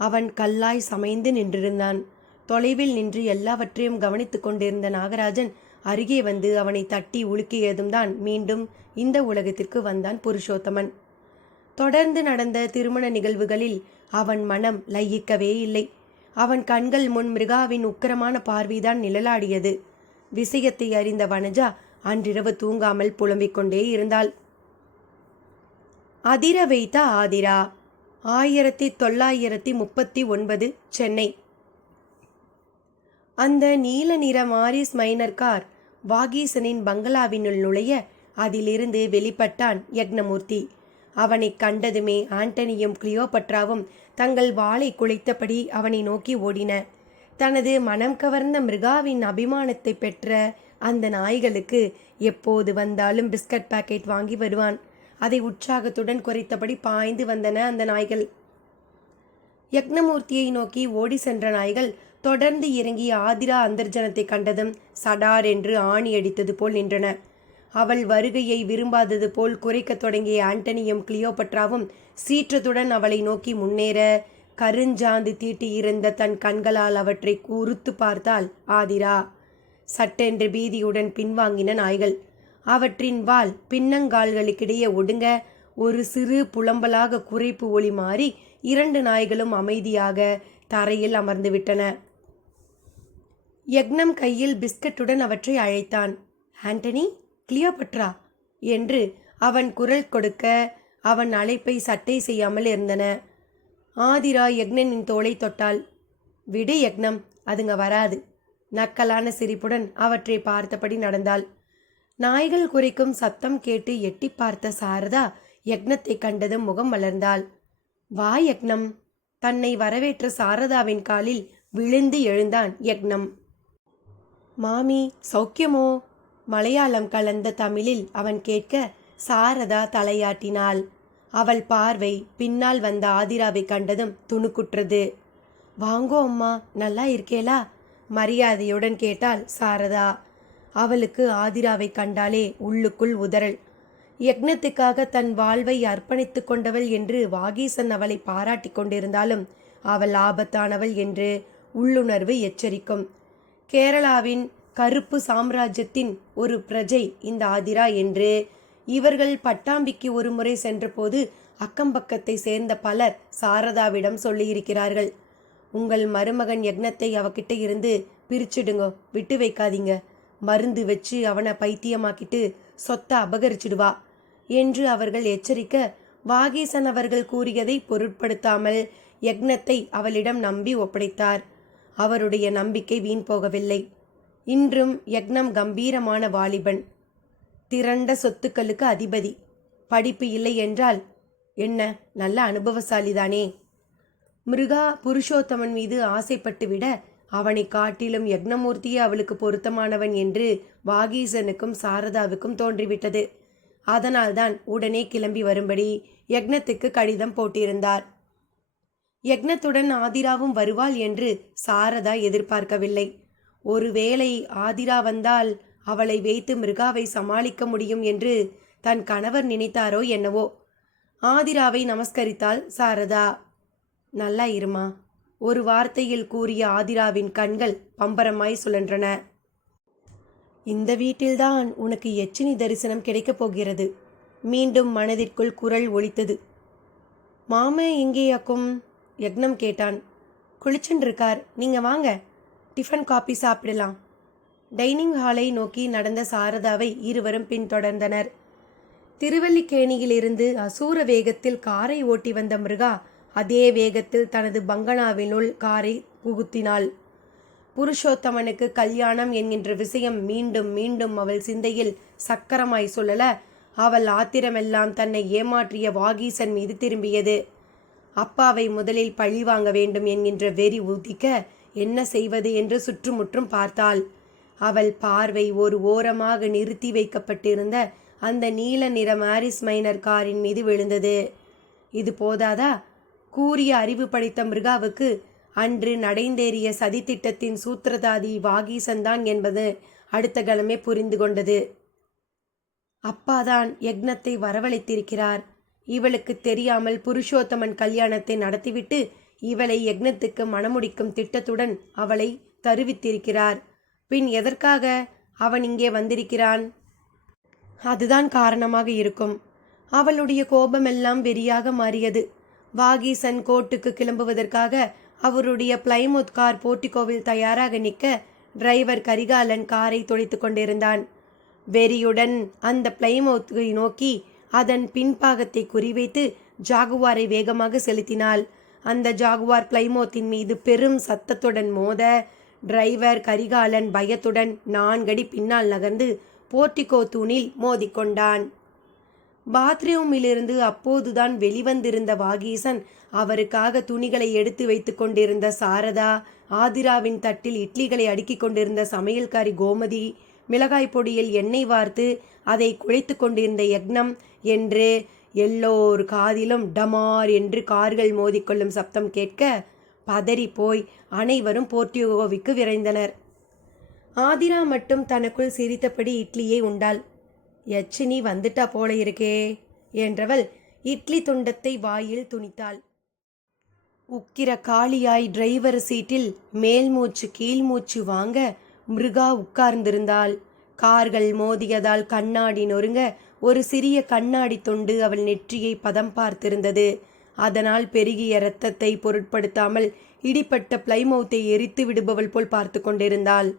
அவன் கல்லாய் சமைந்து நின்றிருந்தான். தொலைவில் நின்று எல்லாவற்றையும் கவனித்து கொண்டிருந்த நாகராஜன் அருகே வந்து அவனை தட்டி உலுக்கியதும் தான் மீண்டும் இந்த உலகத்திற்கு வந்தான் புருஷோத்தமன். தொடர்ந்து நடந்த திருமண நிகழ்வுகளில் அவன் மனம் லயிக்கவே இல்லை. அவன் கண்கள் முன் மிருகாவின் உக்கிரமான பார்வைதான் நிழலாடியது. விஷயத்தை அறிந்த வனஜா அன்றிரவு தூங்காமல் புலம்பிக் கொண்டே இருந்தாள். அதிர வைத்த ஆதிரா. 1939 சென்னை. அந்த நீல நிற மாரிஸ் மைனர் கார் வாகீசனின் பங்களாவினுள் நுழைய அதிலிருந்து வெளிப்பட்டான் யக்னமூர்த்தி. அவனை கண்டதுமே ஆண்டனியும் கிளியோபட்ராவும் தங்கள் வாளை குலைத்தபடி அவனை நோக்கி ஓடின. தனது மனம் கவர்ந்த மிருகாவின் அபிமானத்தை பெற்ற அந்த நாய்களுக்கு எப்போது வந்தாலும் பிஸ்கட் பாக்கெட் வாங்கி வருவான். அதை உற்சாகத்துடன் குறைத்தபடி பாய்ந்து வந்தன அந்த நாய்கள். யக்னமூர்த்தியை நோக்கி ஓடி சென்ற நாய்கள் தொடர்ந்து இறங்கிய ஆதிரா அந்தர்ஜனத்தை கண்டதும் சடார் என்று ஆணி அடித்தது போல் நின்றன. அவள் வருகையை விரும்பாதது போல் குறைக்கத் தொடங்கிய ஆண்டனியும் கிளியோபட்ராவும் சீற்றத்துடன் அவளை நோக்கி முன்னேற கருஞ்சாந்து தீட்டியிருந்த தன் கண்களால் அவற்றை உறுத்து பார்த்தாள் ஆதிரா. சட்டென்று பீதியுடன் பின்வாங்கின நாய்கள். அவற்றின் வால் பின்னங்கால்களுக்கிடையே ஒடுங்க ஒரு சிறு புலம்பலாக குறைப்பு ஒளி மாறி 2 நாய்களும் அமைதியாக தரையில் அமர்ந்துவிட்டன. யக்னம் கையில் பிஸ்கட்டுடன் அவற்றை அழைத்தான். ஆண்டனி, கிளியோபட்ரா என்று அவன் குரல் கொடுக்க அவன் அழைப்பை சட்டை செய்யாமல் இருந்தன. ஆதிரா யக்னனின் தோளை தொட்டாள். விடு யக்னம், அதுங்க வராது. நக்கலான சிரிப்புடன் அவற்றை பார்த்தபடி நடந்தாள். நாய்கள் குரைக்கும் சத்தம் கேட்டு எட்டி பார்த்த சாரதா யக்னத்தை கண்டதும் முகம் மலர்ந்தாள். வா யக்னம். தன்னை வரவேற்ற சாரதாவின் காலில் விழுந்து எழுந்தான் யக்னம். மாமி சௌக்கியமோ? மலையாளம் கலந்த தமிழில் அவன் கேட்க சாரதா தலையாட்டினாள். அவள் பார்வை பின்னால் வந்த ஆதிராவை கண்டதும் துணுக்குற்றது. வாங்கோ அம்மா, நல்லா இருக்கேலா? மரியாதையுடன் கேட்டாள் சாரதா. அவளுக்கு ஆதிராவை கண்டாலே உள்ளுக்குள் உதறல். யக்னத்துக்காக தன் வாழ்வை அர்ப்பணித்து கொண்டவள் என்று வாகீசன் அவளை பாராட்டி கொண்டிருந்தாலும் அவள் ஆபத்தானவள் என்று உள்ளுணர்வு எச்சரிக்கும். கேரளாவின் கருப்பு சாம்ராஜ்யத்தின் ஒரு பிரஜை இந்த ஆதிரா என்று இவர்கள் பட்டாம்பிக்கு ஒரு முறை சென்றபோது அக்கம்பக்கத்தை சேர்ந்த பலர் சாரதாவிடம் சொல்லியிருக்கிறார்கள். உங்கள் மருமகன் யக்னத்தை அவகிட்ட இருந்து பிரிச்சுடுங்க, விட்டு வைக்காதீங்க. மருந்து வச்சு அவனை பைத்தியமாக்கிட்டு சொத்தை அபகரிச்சிடுவா என்று அவர்கள் எச்சரிக்க வாகீசன் அவர்கள் கூறியதை பொருட்படுத்தாமல் யக்னத்தை அவளிடம் நம்பி ஒப்படைத்தார். அவருடைய நம்பிக்கை வீண் போகவில்லை. இன்றும் யக்னம் கம்பீரமான வாலிபன், திரண்ட சொத்துக்களுக்கு அதிபதி. படிப்பு இல்லை என்றால் என்ன, நல்ல அனுபவசாலிதானே. மிருகா புருஷோத்தமன் மீது ஆசைப்பட்டு விட அவனை காட்டிலும் யக்னமூர்த்தியே அவளுக்கு பொருத்தமானவன் என்று வாகீசனுக்கும் சாரதாவுக்கும் தோன்றிவிட்டது. அதனால்தான் உடனே கிளம்பி வரும்படி யக்னத்துக்கு கடிதம் போட்டிருந்தார். யக்னத்துடன் ஆதிராவும் வருவாள் என்று சாரதா எதிர்பார்க்கவில்லை. ஒருவேளை ஆதிரா வந்தால் அவளை வைத்து மிருகாவை சமாளிக்க முடியும் என்று தன் கணவர் நினைத்தாரோ என்னவோ. ஆதிராவை நமஸ்கரித்தாள் சாரதா. நல்லா இருமா, ஒரு வார்த்தையில் கூறிய ஆதிராவின் கண்கள் பம்பரமாய் சுழன்றன. இந்த வீட்டில்தான் உனக்கு எச்சினி தரிசனம் கிடைக்கப் போகிறது. மீண்டும் மனதிற்குள் குரல் ஒலித்தது. மாமே எங்கேயாக்கும்? யக்னம் கேட்டான். குளிச்சுன்றிருக்கார், நீங்க வாங்க, டிஃபன் காபி சாப்பிடலாம். டைனிங் ஹாலை நோக்கி நடந்த சாரதாவை இருவரும் பின்தொடர்ந்தனர். திருவல்லிக்கேணியிலிருந்து அசூர வேகத்தில் காரை ஓட்டி வந்த மிருகா அதே வேகத்தில் தனது பங்களாவினுள் காரை புகுத்தினாள். புருஷோத்தமனுக்கு கல்யாணம் என்கின்ற விஷயம் மீண்டும் மீண்டும் அவள் சிந்தையில் சக்கரமாய் சொல்லல, அவள் ஆத்திரமெல்லாம் தன்னை ஏமாற்றிய வாகீசன் மீது திரும்பியது. அப்பாவை முதலில் பழி வாங்க வேண்டும் என்கின்ற வெறி உதிக்க என்ன செய்வது என்று சுற்றுமுற்றும் பார்த்தாள். அவள் பார்வை ஒரு ஓரமாக நிறுத்தி வைக்கப்பட்டிருந்த அந்த நீல நிற மாரிஸ் மைனர் காரின் மீது விழுந்தது. இது போதாதா? கூறிய அறிவு படைத்த மிருகாவுக்கு அன்று நடைந்தேறிய சதித்திட்டத்தின் சூத்திரதாதி வாகீசன்தான் என்பது அடுத்த கணமே புரிந்து கொண்டது. அப்பாதான் யக்னத்தை வரவழைத்திருக்கிறார். இவளுக்கு தெரியாமல் புருஷோத்தமன் கல்யாணத்தை நடத்திவிட்டு இவளை யக்னத்துக்கு மணமுடிக்கும் திட்டத்துடன் அவளை தருவித்திருக்கிறார். பின் எதற்காக அவன் இங்கே வந்திருக்கிறான்? அதுதான் காரணமாக இருக்கும். அவளுடைய கோபமெல்லாம் வெறியாக மாறியது. வாகீசன் கோர்ட்டுக்கு கிளம்புவதற்காக அவருடைய பிளைமூத் கார் போர்ட்டிகோவில் தயாராக நிற்க டிரைவர் கரிகாலன் காரை துடைத்து கொண்டிருந்தான். வெறியுடன் அந்த பிளைமூத்தை நோக்கி அதன் பின்பாகத்தை குறிவைத்து ஜாகுவாரை வேகமாக செலுத்தினாள். அந்த ஜாகுவார் பிளைமூத்தின் மீது பெரும் சத்தத்துடன் மோத டிரைவர் கரிகாலன் பயத்துடன் 4 அடி பின்னால் நகர்ந்து போர்ட்டிகோ தூணில் மோதிக்கொண்டான். பாத்ரூமிலிருந்து அப்போதுதான் வெளிவந்திருந்த வாகீசன் அவருக்காக துணிகளை எடுத்து வைத்து கொண்டிருந்த சாரதா, ஆதிராவின் தட்டில் இட்லிகளை அடுக்கிக் கொண்டிருந்த சமையல்காரி கோமதி, மிளகாய் பொடியில் எண்ணெய் வார்த்து அதை குழைத்து கொண்டிருந்த யக்னம் என்று எல்லோர் காதிலும் டமார் என்று கார்கள் மோதிக்கொள்ளும் சப்தம் கேட்க பதறி போய் அனைவரும் போர்ட்டியோவிற்கு விரைந்தனர். ஆதிரா மட்டும் தனக்குள் சிரித்தபடி இட்லியை உண்டாள். யட்சினி வந்துட்டா போல இருக்கே என்றவள் இட்லி துண்டத்தை வாயில் துணித்தாள். உக்கிர காளியாய் டிரைவர் சீட்டில் மேல் மூச்சு கீழ் மூச்சு வாங்க மிருகா உட்கார்ந்திருந்தாள். கார்கள் மோதியதால் கண்ணாடி நொறுங்க ஒரு சிறிய கண்ணாடி துண்டு அவள் நெற்றியை பதம் பார்த்திருந்தது. அதனால் பெருகிய இரத்தத்தை பொருட்படுத்தாமல் இடிப்பட்ட பிளைமவுத்தை எரித்து விடுபவள் போல் பார்த்து கொண்டிருந்தாள்.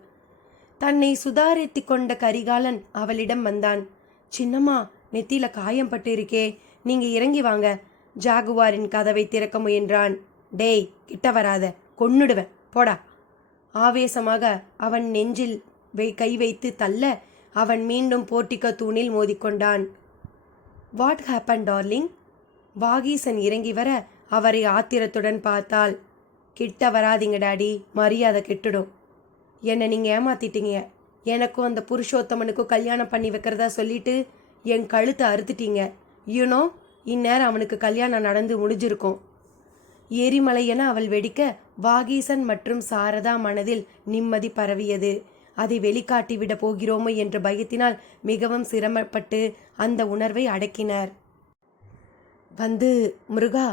தன்னை சுதாரித்து கொண்ட கரிகாலன் அவளிடம் வந்தான். சின்னம்மா, நெத்தியில காயம் பட்டு இருக்கே, நீங்க இறங்கி வாங்க. ஜாகுவாரின் கதவை திறக்க முயன்றான். டேய், கிட்ட வராத, கொன்னுடுவேன், போடா. ஆவேசமாக அவன் நெஞ்சில் கை வைத்து தள்ள அவன் மீண்டும் போர்ட்டிகோ தூணில் மோதிக்கொண்டான். What happen darling? வாகீசன் இறங்கி வர அவரை ஆத்திரத்துடன் பார்த்தாள். கிட்ட வராதிங்க டாடி, மரியாதை கெட்டுடும். என்னை நீங்கள் ஏமாத்திட்டீங்க. எனக்கும் அந்த புருஷோத்தமனுக்கும் கல்யாணம் பண்ணி வைக்கிறதா சொல்லிட்டு என் கழுத்தை அறுத்துட்டீங்க. யூனோ, இந்நேரம் அவனுக்கு கல்யாணம் நடந்து முடிஞ்சிருக்கும். எரிமலையென அவள் வெடிக்க வாகீசன் மற்றும் சாரதா மனதில் நிம்மதி பரவியது. அதை வெளிக்காட்டிவிட போகிறோமோ என்ற பயத்தினால் மிகவும் சிரமப்பட்டு அந்த உணர்வை அடக்கினர். மிருகா,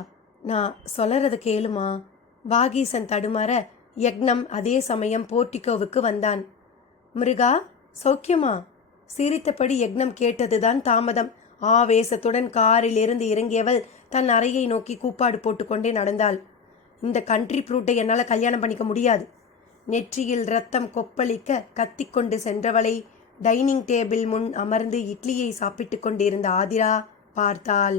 நான் சொல்லறத கேளுமா? வாகீசன் தடுமாற யக்னம் அதே சமயம் போர்ட்டிகோவுக்கு வந்தான். மிருகா, சௌக்கியமா? சிரித்தபடி யக்னம் கேட்டதுதான் தாமதம். ஆவேசத்துடன் காரில் இருந்து இறங்கியவள் தன் அறையை நோக்கி கூப்பாடு போட்டுக்கொண்டே நடந்தாள். இந்த கண்ட்ரி ப்ரூட்டை என்னால் கல்யாணம் பண்ணிக்க முடியாது. நெற்றியில் ரத்தம் கொப்பளிக்க கத்திக்கொண்டு சென்றவளை டைனிங் டேபிள் முன் அமர்ந்து இட்லியை சாப்பிட்டு கொண்டிருந்த ஆதிரா பார்த்தாள்.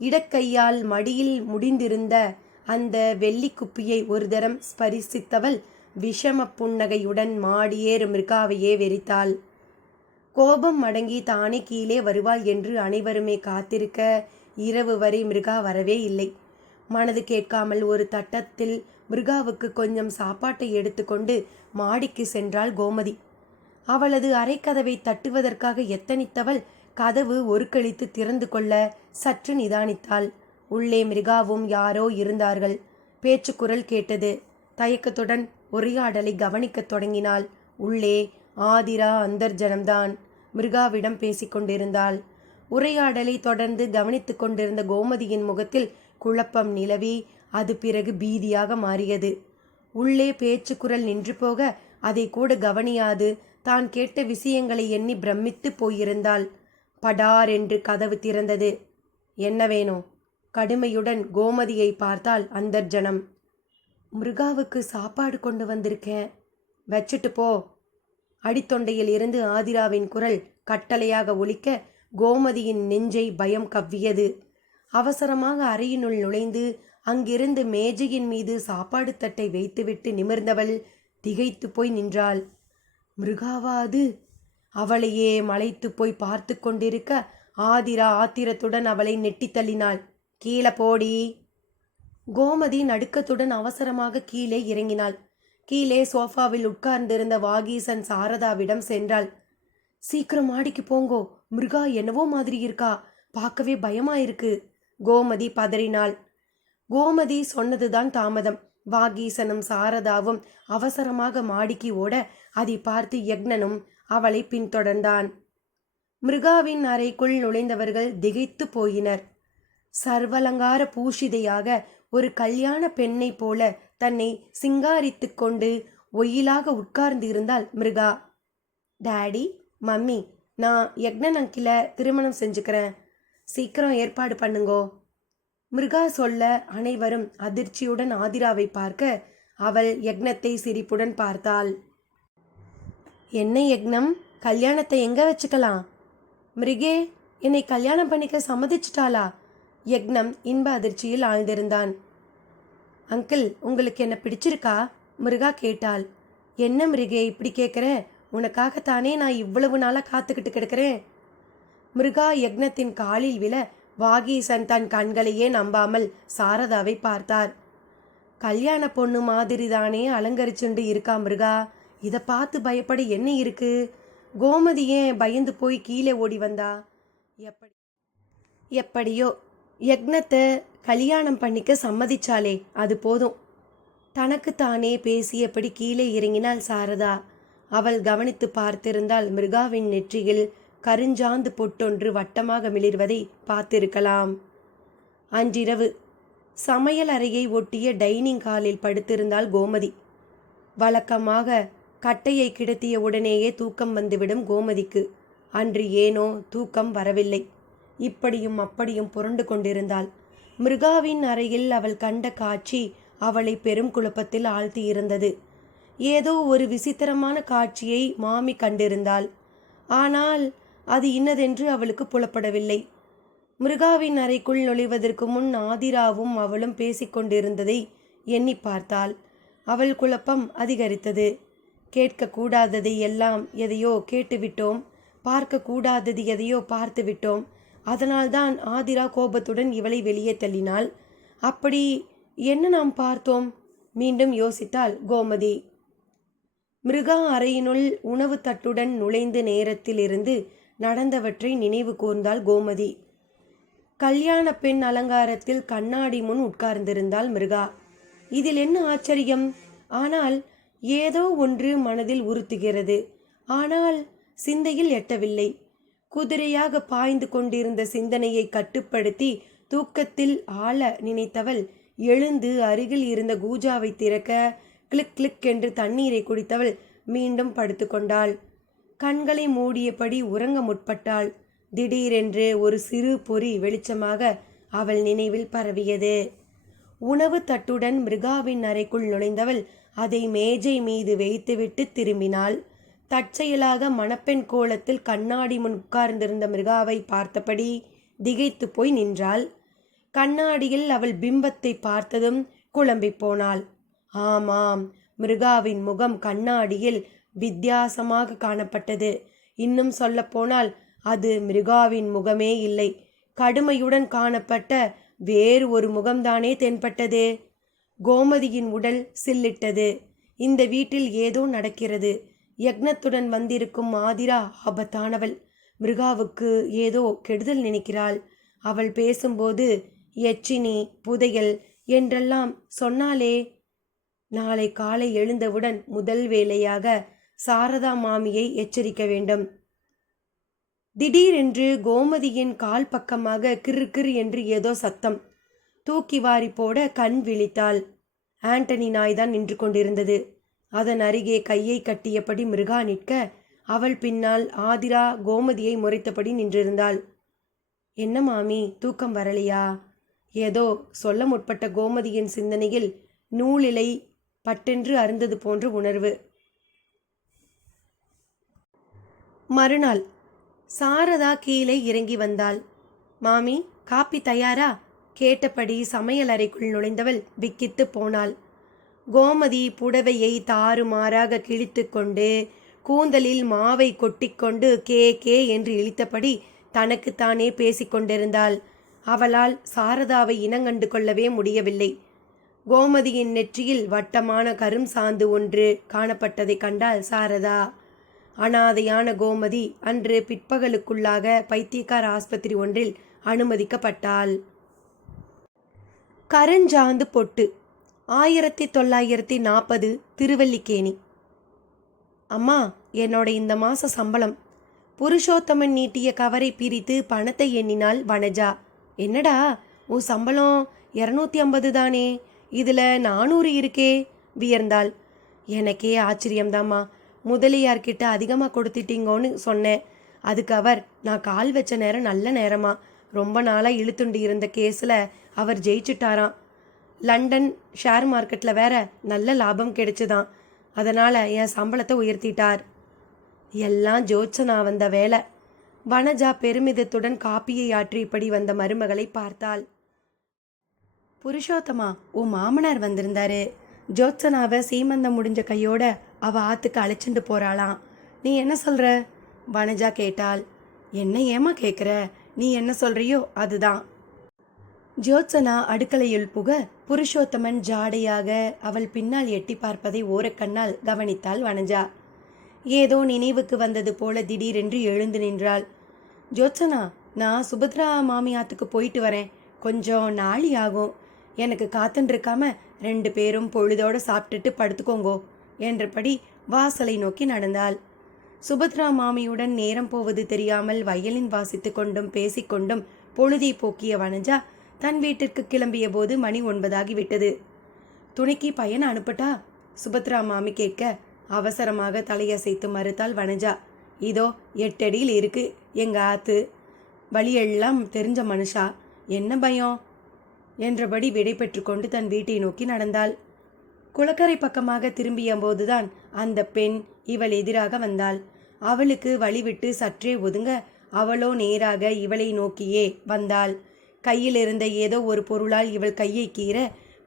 இடக்கையால் மடியில் முடிந்திருந்த அந்த வெள்ளி குப்பியை ஒரு தரம் ஸ்பரிசித்தவள் விஷம புன்னகையுடன் மாடியேறு மிருகாவையே வெறித்தாள். கோபம் அடங்கி தானே கீழே வருவாள் என்று அனைவருமே காத்திருக்க இரவு வரை மிருகா வரவே இல்லை. மனது கேட்காமல் ஒரு தட்டத்தில் மிருகாவுக்கு கொஞ்சம் சாப்பாட்டை எடுத்துக்கொண்டு மாடிக்கு சென்றாள் கோமதி. அவளது அறைக்கதவை தட்டுவதற்காக எத்தனித்தவள் கதவு ஒருக்களித்து திறந்து கொள்ள சற்று நிதானித்தாள். உள்ளே மிருகாவும் யாரோ இருந்தார்கள். பேச்சுக்குரல் கேட்டது. தயக்கத்துடன் உரையாடலை கவனிக்கத் தொடங்கினாள். உள்ளே ஆதிரா அந்தர்ஜனம்தான் மிருகாவிடம் பேசிக்கொண்டிருந்தாள். உரையாடலை தொடர்ந்து கவனித்து கொண்டிருந்த கோமதியின் முகத்தில் குழப்பம் நிலவி அது பிறகு பீதியாக மாறியது. உள்ளே பேச்சுக்குரல் நின்று போக அதை கூட கவனியாது தான் கேட்ட விஷயங்களை எண்ணி பிரமித்து போயிருந்தாள். படார் என்று கதவு திறந்தது. என்ன வேணும்? கடுமையுடன் கோமதியை பார்த்தாள் அந்தர்ஜனம். மிருகாவுக்கு சாப்பாடு கொண்டு வந்திருக்கேன், வச்சுட்டு போ. அடித்தொண்டையில் இருந்து ஆதிராவின் குரல் கட்டளையாக ஒலிக்க கோமதியின் நெஞ்சை பயம் கவ்வியது. அவசரமாக அறையினுள் நுழைந்து அங்கிருந்து மேஜையின் மீது சாப்பாடு தட்டை வைத்துவிட்டு நிமிர்ந்தவள் திகைத்து போய் நின்றாள். மிருகாவா அது? அவளையே மலைத்து போய் பார்த்து கொண்டிருக்க ஆதிரா ஆத்திரத்துடன் அவளை நெட்டி தள்ளினாள். கீழே போடி. கோமதி நடுக்கத்துடன் அவசரமாக கீழே இறங்கினாள். கீழே சோஃபாவில் உட்கார்ந்திருந்த வாகீசன் சாரதாவிடம் சென்றாள். சீக்கிரம் மாடிக்கு போங்கோ, மிருகா என்னவோ மாதிரி இருக்கா, பார்க்கவே பயமா இருக்கு. கோமதி பதறினாள். கோமதி சொன்னதுதான் தாமதம். வாகீசனும் சாரதாவும் அவசரமாக மாடிக்கு ஓட அதை பார்த்து யக்னனும் அவளை பின்தொடர்ந்தான். மிருகாவின் அறைக்குள் நுழைந்தவர்கள் திகைத்து போயினர். சர்வலங்கார பூஷிதையாக ஒரு கல்யாண பெண்ணை போல தன்னை சிங்காரித்து கொண்டு ஒயிலாக உட்கார்ந்து இருந்தாள் மிருகா. டாடி, மம்மி, நான் யக்னன் அங்கிள திருமணம் செஞ்சுக்கிறேன், சீக்கிரம் ஏற்பாடு பண்ணுங்கோ. மிருகா சொல்ல அனைவரும் அதிர்ச்சியுடன் ஆதிராவை பார்க்க அவள் யக்னத்தை சிரிப்புடன் பார்த்தாள். என்ன யக்னம், கல்யாணத்தை எங்க வச்சுக்கலாம்? மிருகே, என்னை கல்யாணம் பண்ணிக்க சம்மதிச்சிட்டாளா? யக்னம் இன்ப அதிர்ச்சியில் ஆழ்ந்திருந்தான். அங்கிள், உங்களுக்கு என்ன பிடிச்சிருக்கா? மிருகா கேட்டாள். என்ன மிருகே இப்படி கேட்குற? உனக்காகத்தானே நான் இவ்வளவு நாளாக காத்துக்கிட்டு கிடக்கிறேன். மிருகா யக்னத்தின் காலில் விழ வாகீசன் தன் கண்களையே நம்பாமல் சாரதாவை பார்த்தார். கல்யாண பொண்ணு மாதிரி தானே அலங்கரிச்சுண்டு இருக்கா மிருகா, இதை பார்த்து பயப்பட என்ன இருக்கு? கோமதி ஏன் பயந்து போய் கீழே ஓடி வந்தா? எப்படி எப்படியோ யக்னத்தை கல்யாணம் பண்ணிக்க சம்மதிச்சாலே அது போதும். தனக்குத்தானே பேசியபடி கீழே இறங்கினாள் சாரதா. அவள் கவனித்து பார்த்திருந்தால் மிருகாவின் நெற்றியில் கருஞ்சாந்து பொட்டொன்று வட்டமாக மிளிர்வதை பார்த்திருக்கலாம். அன்றிரவு சமையல் அறையை ஒட்டிய டைனிங் ஹாலில் படுத்திருந்தாள் கோமதி. வழக்கமாக கட்டையை கிடத்திய உடனேயே தூக்கம் வந்துவிடும் கோமதிக்கு. அன்று ஏனோ தூக்கம் வரவில்லை. இப்படியும் அப்படியும் புரண்டு கொண்டிருந்தாள். மிருகாவின் அறையில் அவள் கண்ட காட்சி அவளை பெரும் குழப்பத்தில் ஆழ்த்தியிருந்தது. ஏதோ ஒரு விசித்திரமான காட்சியை மாமி கண்டிருந்தாள். ஆனால் அது இன்னதென்று அவளுக்கு புலப்படவில்லை. மிருகாவின் அறைக்குள் நுழைவதற்கு முன் ஆதிராவும் அவளும் பேசிக்கொண்டிருந்ததை எண்ணி பார்த்தாள். அவள் குழப்பம் அதிகரித்தது. கேட்கக்கூடாததை எல்லாம் எதையோ கேட்டுவிட்டோம், பார்க்கக்கூடாதது எதையோ பார்த்து விட்டோம். அதனால்தான் ஆதிரா கோபத்துடன் இவளை வெளியே தள்ளினாள். அப்படி என்ன நாம் பார்த்தோம்? மீண்டும் யோசித்தாள் கோமதி. மிருகா அறையினுள் உணவு தட்டுடன் நுழைந்த நேரத்தில் இருந்து நடந்தவற்றை நினைவு கூர்ந்தாள் கோமதி. கல்யாண பெண் அலங்காரத்தில் கண்ணாடி முன் உட்கார்ந்திருந்தாள் மிருகா. இதில் என்ன ஆச்சரியம்? ஆனால் ஏதோ ஒன்று மனதில் உறுத்துகிறது. ஆனால் சிந்தையில் எட்டவில்லை. குதிரையாக பாய்ந்து கொண்டிருந்த சிந்தனையை கட்டுப்படுத்தி தூக்கத்தில் ஆள நினைத்தவள் எழுந்து அருகில் இருந்த கூஜாவை திறக்க கிளிக் கிளிக் என்று தண்ணீரை குடித்தவள் மீண்டும் படுத்து கொண்டாள். கண்களை மூடியபடி உறங்க முற்பட்டாள். திடீரென்று ஒரு சிறு பொறி வெளிச்சமாக அவள் நினைவில் பரவியது. உணவு தட்டுடன் மிருகாவின் அறைக்குள் நுழைந்தவள் அதை மேஜை மீது வைத்துவிட்டு திரும்பினாள். தற்செயலாக மணப்பெண் கோலத்தில் கண்ணாடி முன் உட்கார்ந்திருந்த மிருகாவை பார்த்தபடி திகைத்து போய் நின்றாள். கண்ணாடியில் அவள் பிம்பத்தை பார்த்ததும் குழம்பி போனாள். ஆமாம், மிருகாவின் முகம் கண்ணாடியில் வித்தியாசமாக காணப்பட்டது. இன்னும் சொல்லப்போனால் அது மிருகாவின் முகமே இல்லை, கடுமையுடன் காணப்பட்ட வேறு ஒரு முகம்தானே தென்பட்டது. கோமதியின் உடல் சில்லிட்டது. இந்த வீட்டில் ஏதோ நடக்கிறது. யக்னத்துடன் வந்திருக்கும் ஆதிரா ஆபத்தானவள். மிருகாவுக்கு ஏதோ கெடுதல் நினைக்கிறாள். அவள் பேசும்போது எச்சினி புதையல் என்றெல்லாம் சொன்னாலே. நாளை காலை எழுந்தவுடன் முதல் வேளையாக சாரதா மாமியை எச்சரிக்க வேண்டும். திடீரென்று கோமதியின் கால் பக்கமாக கிறு கிறு என்று ஏதோ சத்தம். தூக்கி வாரி போட கண் விழித்தாள். ஆண்டனி நாய்தான் நின்று கொண்டிருந்தது. அதன் அருகே கையை கட்டியபடி மிருகா நிற்க, அவள் பின்னால் ஆதிரா கோமதியை முறைத்தபடி நின்றிருந்தாள். என்ன மாமி, தூக்கம் வரலையா? ஏதோ சொல்ல முற்பட்ட கோமதியின் சிந்தனையில் நூலிலை பட்டென்று அருந்தது போன்ற உணர்வு. மறுநாள் சாரதா கீழே இறங்கி வந்தாள். மாமி, காப்பி தயாரா? கேட்டபடி சமையல் அறைக்குள் நுழைந்தவள் விக்கித்து போனாள். கோமதி புடவையை தாறுமாறாக கிழித்து கொண்டு கூந்தலில் மாவை கொட்டிக்கொண்டு கே கே என்று இழித்தபடி தனக்குத்தானே பேசிக்கொண்டிருந்தாள். அவளால் சாரதாவை இனங்கண்டு கொள்ளவே முடியவில்லை. கோமதியின் நெற்றியில் வட்டமான கரும் சாந்து ஒன்று காணப்பட்டதை கண்டாள் சாரதா. அனாதையான கோமதி அன்று பிற்பகலுக்குள்ளாக பைத்தியக்கார ஆஸ்பத்திரி ஒன்றில் அனுமதிக்கப்பட்டாள். கருஞ்சாந்து பொட்டு 1940 திருவல்லிக்கேணி. அம்மா, என்னோட இந்த மாச சம்பளம். புருஷோத்தமன் நீட்டிய கவரை பிரித்து பணத்தை எண்ணினாள் வனஜா. என்னடா, உன் சம்பளம் 250 தானே, இதில் 400 இருக்கே வியர்ந்தாள். எனக்கே ஆச்சரியம்தாம்மா. முதலியார்கிட்ட அதிகமாக கொடுத்துட்டீங்கோன்னு சொன்னேன். அதுக்கு அவர், நான் கால் வச்ச நேரம் நல்ல நேரமா, ரொம்ப நாளாக இழுத்துண்டு இருந்த கேஸில் அவர் ஜெயிச்சுட்டாராம். லண்டன் ஷேர் மார்க்கெட்டில் வேற நல்ல லாபம் கிடைச்சுதான். அதனால் என் சம்பளத்தை உயர்த்திட்டார். எல்லாம் ஜோத்சனா வந்த வேலை. வனஜா பெருமிதத்துடன் காப்பியை ஆற்றியபடி வந்த மருமகளை பார்த்தாள். புருஷோத்தமா, உன் மாமனார் வந்திருந்தாரு. ஜோத்சனாவை சீமந்தம் முடிஞ்ச கையோட அவ ஆத்துக்கு அழைச்சிட்டு போறாளாம். நீ என்ன சொல்ற? வனஜா கேட்டாள். என்ன ஏமா கேட்குற? நீ என்ன சொல்றியோ அதுதான். ஜோத்சனா அடுக்கலையுள் புக புருஷோத்தமன் ஜாடையாக அவள் பின்னால் எட்டி பார்ப்பதை ஓரக்கண்ணால் கவனித்தாள் வனஜா. ஏதோ நினைவுக்கு வந்தது போல திடீரென்று எழுந்து நின்றாள். ஜோத்சனா, நான் சுபத்ரா மாமியாத்துக்கு போயிட்டு வரேன். கொஞ்சம் நாளி ஆகும். எனக்கு காத்துருக்காம 2 பேரும் பொழுதோட சாப்பிட்டுட்டு படுத்துக்கோங்கோ என்றபடி வாசலை நோக்கி நடந்தாள். சுபத்ரா மாமியுடன் நேரம் போவது தெரியாமல் வயலின் வாசித்து கொண்டும் பேசிக்கொண்டும் பொழுதை போக்கிய வனஜா தன் வீட்டிற்கு கிளம்பிய போது மணி 9 ஆகிவிட்டது. துணைக்கு பையனை அனுப்பட்டா? சுபத்ரா மாமி கேட்க அவசரமாக தலையசைத்து மறுத்தாள் வனஜா. இதோ 8 அடியில் இருக்கு எங்க ஆத்து. வழியெல்லாம் தெரிஞ்ச மனுஷா, என்ன பயம் என்றபடி விடை பெற்று கொண்டு தன் வீட்டை நோக்கி நடந்தாள். குளக்கரை பக்கமாக திரும்பிய போதுதான் அந்த பெண் இவள் எதிராக வந்தாள். அவளுக்கு வழிவிட்டு சற்றே ஒதுங்க அவளோ நேராக இவளை நோக்கியே வந்தாள். கையில் இருந்த ஏதோ ஒரு பொருளால் இவள் கையை கீற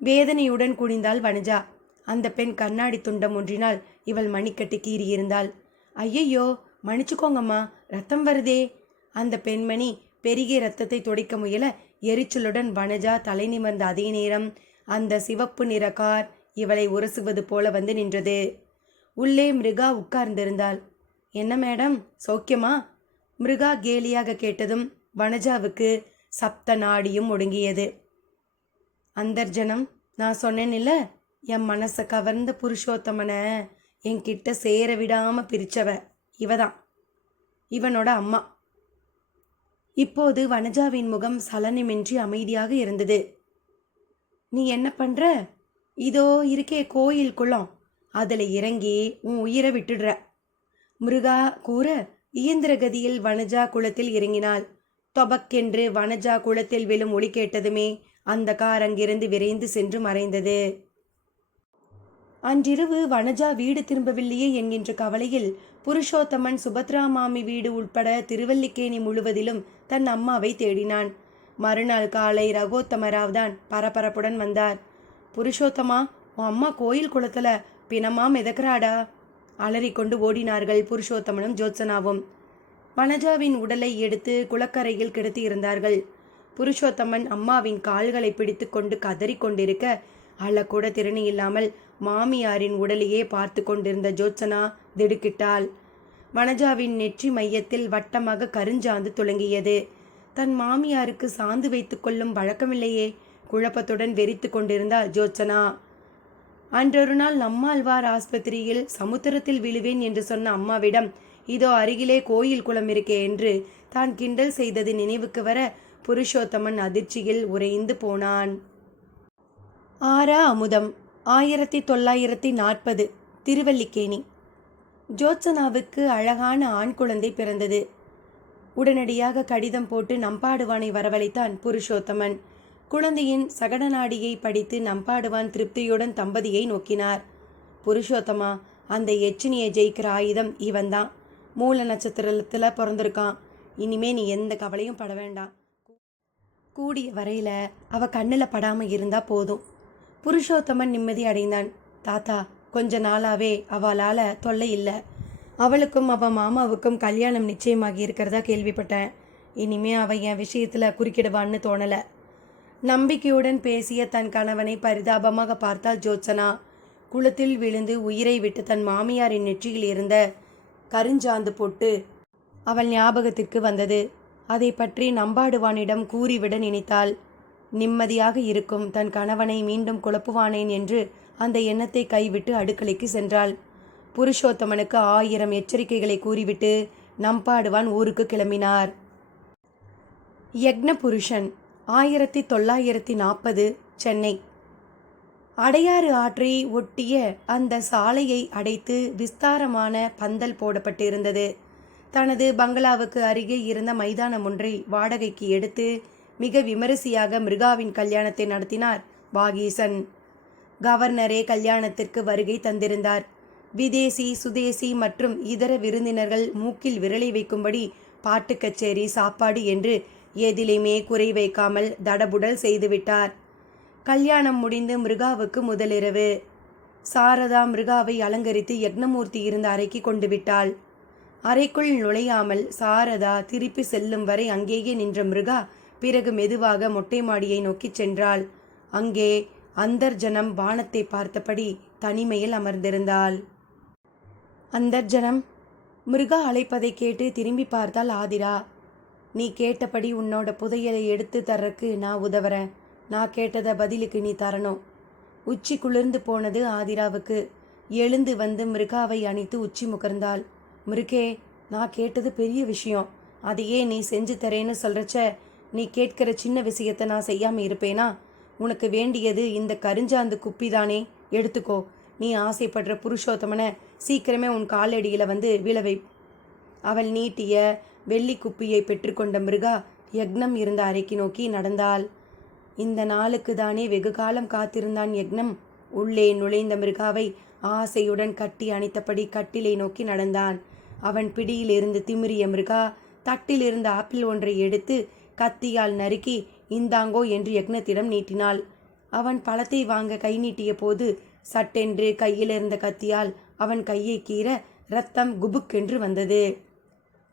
வேதனையுடன் குனிந்தாள் வனஜா. அந்த பெண் கண்ணாடி துண்டம் ஒன்றினால் இவள் மணிக்கட்டு கீறியிருந்தாள். ஐயையோ, மன்னிச்சுக்கோங்கம்மா, ரத்தம் வருதே. அந்த பெண்மணி பெருகிய ரத்தத்தை துடைக்க முயல எரிச்சலுடன் வனஜா தலை நிமிர்ந்த அதே நேரம் அந்த சிவப்பு நிற கார் இவளை உரசுவது போல வந்து நின்றது. உள்ளே மிருகா உட்கார்ந்திருந்தாள். என்ன மேடம், சௌக்கியமா? மிருகா கேலியாக கேட்டதும் வனஜாவுக்கு சப்த நாடியும் ஒடுங்கியது. அந்தர்ஜனம், நான் சொன்னேன்ல, என் மனசை கவர்ந்த புருஷோத்தமனை என்கிட்ட சேர விடாம பிரிச்சவ இவதான், இவனோட அம்மா. இப்போது வனஜாவின் முகம் சலனமின்றி அமைதியாக இருந்தது. நீ என்ன பண்ற? இதோ இருக்கே கோயில் குளம், அதில் இறங்கி உன் உயிரை விட்டுடுற. மிருகா கூற இயந்திர கதியில் வனஜா குளத்தில் இறங்கினாள். தொபக்கென்று வனஜா குளத்தில் விழும் ஒளி கேட்டதுமே அந்த கார் அங்கிருந்து விரைந்து சென்று மறைந்தது. அன்றிரவு வனஜா வீடு திரும்பவில்லையே என்கின்ற கவலையில் புருஷோத்தமன் சுபத்ரா மாமி வீடு உட்பட திருவல்லிக்கேணி முழுவதிலும் தன் அம்மாவை தேடினான். மறுநாள் காலை ரகோத்தமராவ் தான் பரபரப்புடன் வந்தார். புருஷோத்தமா, உன் அம்மா கோயில் குளத்துல பிணமா மிதக்கிறாடா. அலறிக்கொண்டு ஓடினார்கள் புருஷோத்தமனும் ஜோத்சனாவும். வனஜாவின் உடலை எடுத்து குளக்கரையில் கிடத்தி இருந்தார்கள். புருஷோத்தமன் அம்மாவின் கால்களை பிடித்து கொண்டு கதறி கொண்டிருக்க அழக்கூட திறனி இல்லாமல் மாமியாரின் உடலையே பார்த்து கொண்டிருந்த ஜோத்சனா திடுக்கிட்டாள். வனஜாவின் நெற்றி மையத்தில் வட்டமாக கருஞ்சாந்து துளங்கியது. தன் மாமியாருக்கு சாந்து வைத்து கொள்ளும் வழக்கமில்லையே. குழப்பத்துடன் வெறித்து கொண்டிருந்தாள் ஜோத்சனா. அன்றொரு நாள் நம்மாழ்வார் ஆஸ்பத்திரியில் சமுத்திரத்தில் விழுவேன் என்று சொன்ன அம்மாவிடம் இதோ அருகிலே கோயில் குளம் இருக்கே என்று தான் கிண்டல் செய்தது நினைவுக்கு வர புருஷோத்தமன் அதிர்ச்சியில் உறைந்து போனான். ஆரா அமுதம் 1940 திருவல்லிக்கேணி. ஜோத்சனாவுக்கு அழகான ஆண் குழந்தை பிறந்தது. உடனடியாக கடிதம் போட்டு நம்பாடுவானை வரவழைத்தான் புருஷோத்தமன். குழந்தையின் சகடநாடியை படித்து நம்பாடுவான் திருப்தியுடன் தம்பதியை நோக்கினார். புருஷோத்தமா, அந்த எச்சினியை ஜெயிக்கிற ஆயுதம் இவன்தான். மூல நட்சத்திரத்தில் பிறந்திருக்கான். இனிமே நீ எந்த கவலையும் பட வேண்டாம். கூடிய வரையில அவ கண்ணில் படாமல் இருந்தா போதும். புருஷோத்தமன் நிம்மதி அடைந்தான். தாத்தா, கொஞ்ச நாளாவே அவளால் தொல்லை இல்லை. அவளுக்கும் அவள் மாமாவுக்கும் கல்யாணம் நிச்சயமாகி இருக்கிறதா கேள்விப்பட்டேன். இனிமே அவள் என் விஷயத்தில் குறுக்கிடுவான்னு தோணலை. நம்பிக்கையுடன் பேசிய தன் கணவனை பரிதாபமாக பார்த்தாள் ஜோத்சனா. குளத்தில் விழுந்து உயிரை விட்டு தன் மாமியாரின் நெற்றியில் இருந்த கருஞ்சாந்து போட்டு அவள் ஞாபகத்திற்கு வந்தது. அதை பற்றி நம்பாடுவானிடம் கூறிவிட நினைத்தாள். நிம்மதியாக இருக்கும் தன் கணவனை மீண்டும் குழப்புவானேன் என்று அந்த எண்ணத்தை கைவிட்டு அடுக்கலைக்கு சென்றாள். புருஷோத்தமனுக்கு 1000 எச்சரிக்கைகளை கூறிவிட்டு நம்பாடுவான் ஊருக்கு கிளம்பினார். யக்ன புருஷன் 1940 சென்னை. அடையாறு ஆற்றை ஒட்டிய அந்த சாலையை அடைத்து விஸ்தாரமான பந்தல் போடப்பட்டிருந்தது. தனது பங்களாவுக்கு அருகே இருந்த மைதானம் ஒன்றை வாடகைக்கு எடுத்து மிக விமரிசையாக மிருகாவின் கல்யாணத்தை நடத்தினார் வாகீசன். கவர்னரே கல்யாணத்திற்கு வருகை தந்திருந்தார். விதேசி, சுதேசி மற்றும் இதர விருந்தினர்கள் மூக்கில் விரலை வைக்கும்படி பாட்டு கச்சேரி, சாப்பாடு என்று எதிலுமே குறை வைக்காமல் தடபுடல் செய்துவிட்டார். கல்யாணம் முடிந்து மிருகாவுக்கு முதலிரவு. சாரதா மிருகாவை அலங்கரித்து யக்னமூர்த்தி இருந்த அறைக்கு கொண்டு விட்டாள். அறைக்குள் நுழையாமல் சாரதா திருப்பி செல்லும் வரை அங்கேயே நின்ற மிருகா பிறகு மெதுவாக மொட்டை மாடியை நோக்கி சென்றாள். அங்கே அந்தர்ஜனம் வானத்தை பார்த்தபடி தனிமையில் அமர்ந்திருந்தாள். அந்தர்ஜனம். மிருகா அழைப்பதை கேட்டு திரும்பி பார்த்தாள் ஆதிரா. நீ கேட்டபடி உன்னோட புதையலை எடுத்து தர்றக்கு நான் உதவுறேன். நான் கேட்டதை பதிலுக்கு நீ தரணும். உச்சி குளிர்ந்து போனது ஆதிராவுக்கு. எழுந்து வந்து மிருகாவை அணைத்து உச்சி முகர்ந்தாள். மிருகே, நான் கேட்டது பெரிய விஷயம். அதையே நீ செஞ்சு தரேன்னு சொல்றச்ச நீ கேட்கிற சின்ன விஷயத்தை நான் செய்யாமல் இருப்பேனா? உனக்கு வேண்டியது இந்த கருஞ்சாந்து குப்பி தானே, எடுத்துக்கோ. நீ ஆசைப்படுற புருஷோத்தமனை சீக்கிரமே உன் காலடியில் வந்து விழவை. அவள் நீட்டிய வெள்ளி குப்பியை பெற்றுக்கொண்ட மிருகா யக்னம் இருந்த அறைக்கு நோக்கி நடந்தாள். இந்த நாளுக்கு தானே வெகு காலம் காத்திருந்தான் யக்னம். உள்ளே நுழைந்த மிருகாவை ஆசையுடன் கட்டி அணைத்தபடி கட்டிலை நோக்கி நடந்தான். அவன் பிடியிலிருந்து திமிரிய மிருகா தட்டில் இருந்த ஆப்பிள் ஒன்றை எடுத்து கத்தியால் நறுக்கி இந்தாங்கோ என்று யக்னத்திடம் நீட்டினாள். அவன் பழத்தை வாங்க கை நீட்டிய போது சட்டென்று கையில் இருந்த கத்தியால் அவன் கையை கீற ரத்தம் குபுக்கென்று வந்தது.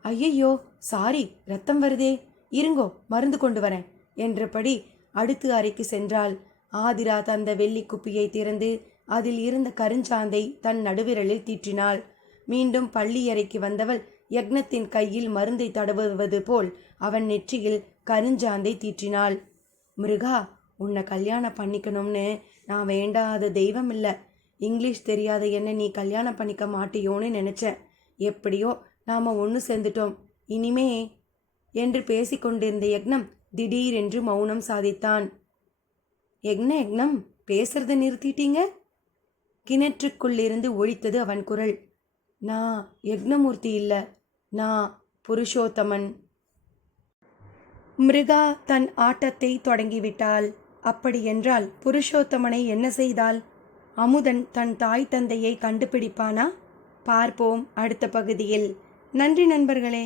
ஐயையோ, சாரி, ரத்தம் வருதே, இருங்கோ மருந்து கொண்டு வரேன் என்றபடி அடுத்து அறைக்கு சென்றாள். ஆதிரா தந்த வெள்ளி குப்பியை திறந்து அதில் இருந்த கருஞ்சாந்தை தன் நடுவிரலில் தீற்றினாள். மீண்டும் பள்ளி அறைக்கு வந்தவள் யக்னத்தின் கையில் மருந்தை தடவுவது போல் அவன் நெற்றியில் கருஞ்சாந்தை தீற்றினாள். மிருகா, உன்னை கல்யாணம் பண்ணிக்கணும்னு நான் வேண்டாத தெய்வம் இல்லை. இங்கிலீஷ் தெரியாத என்ன நீ கல்யாணம் பண்ணிக்க மாட்டியோன்னு நினச்சேன். எப்படியோ நாம் ஒன்று சேர்ந்துட்டோம். இனிமே என்று பேசிக்கொண்டிருந்த யக்னம் திடீரென்று மௌனம் சாதித்தான். யக்னம், பேசுறத நிறுத்திட்டீங்க? கிணற்றுக்குள்ளிருந்து ஒழித்தது அவன் குரல். நான் யக்னமூர்த்தி இல்லை, நான் புருஷோத்தமன். மிருகா தன் ஆட்டத்தை தொடங்கிவிட்டாள். அப்படியென்றால் புருஷோத்தமனை என்ன செய்தாள்? அமுதன் தன் தாய் தந்தையை கண்டுபிடிப்பானா? பார்ப்போம் அடுத்த பகுதியில். நன்றி நண்பர்களே.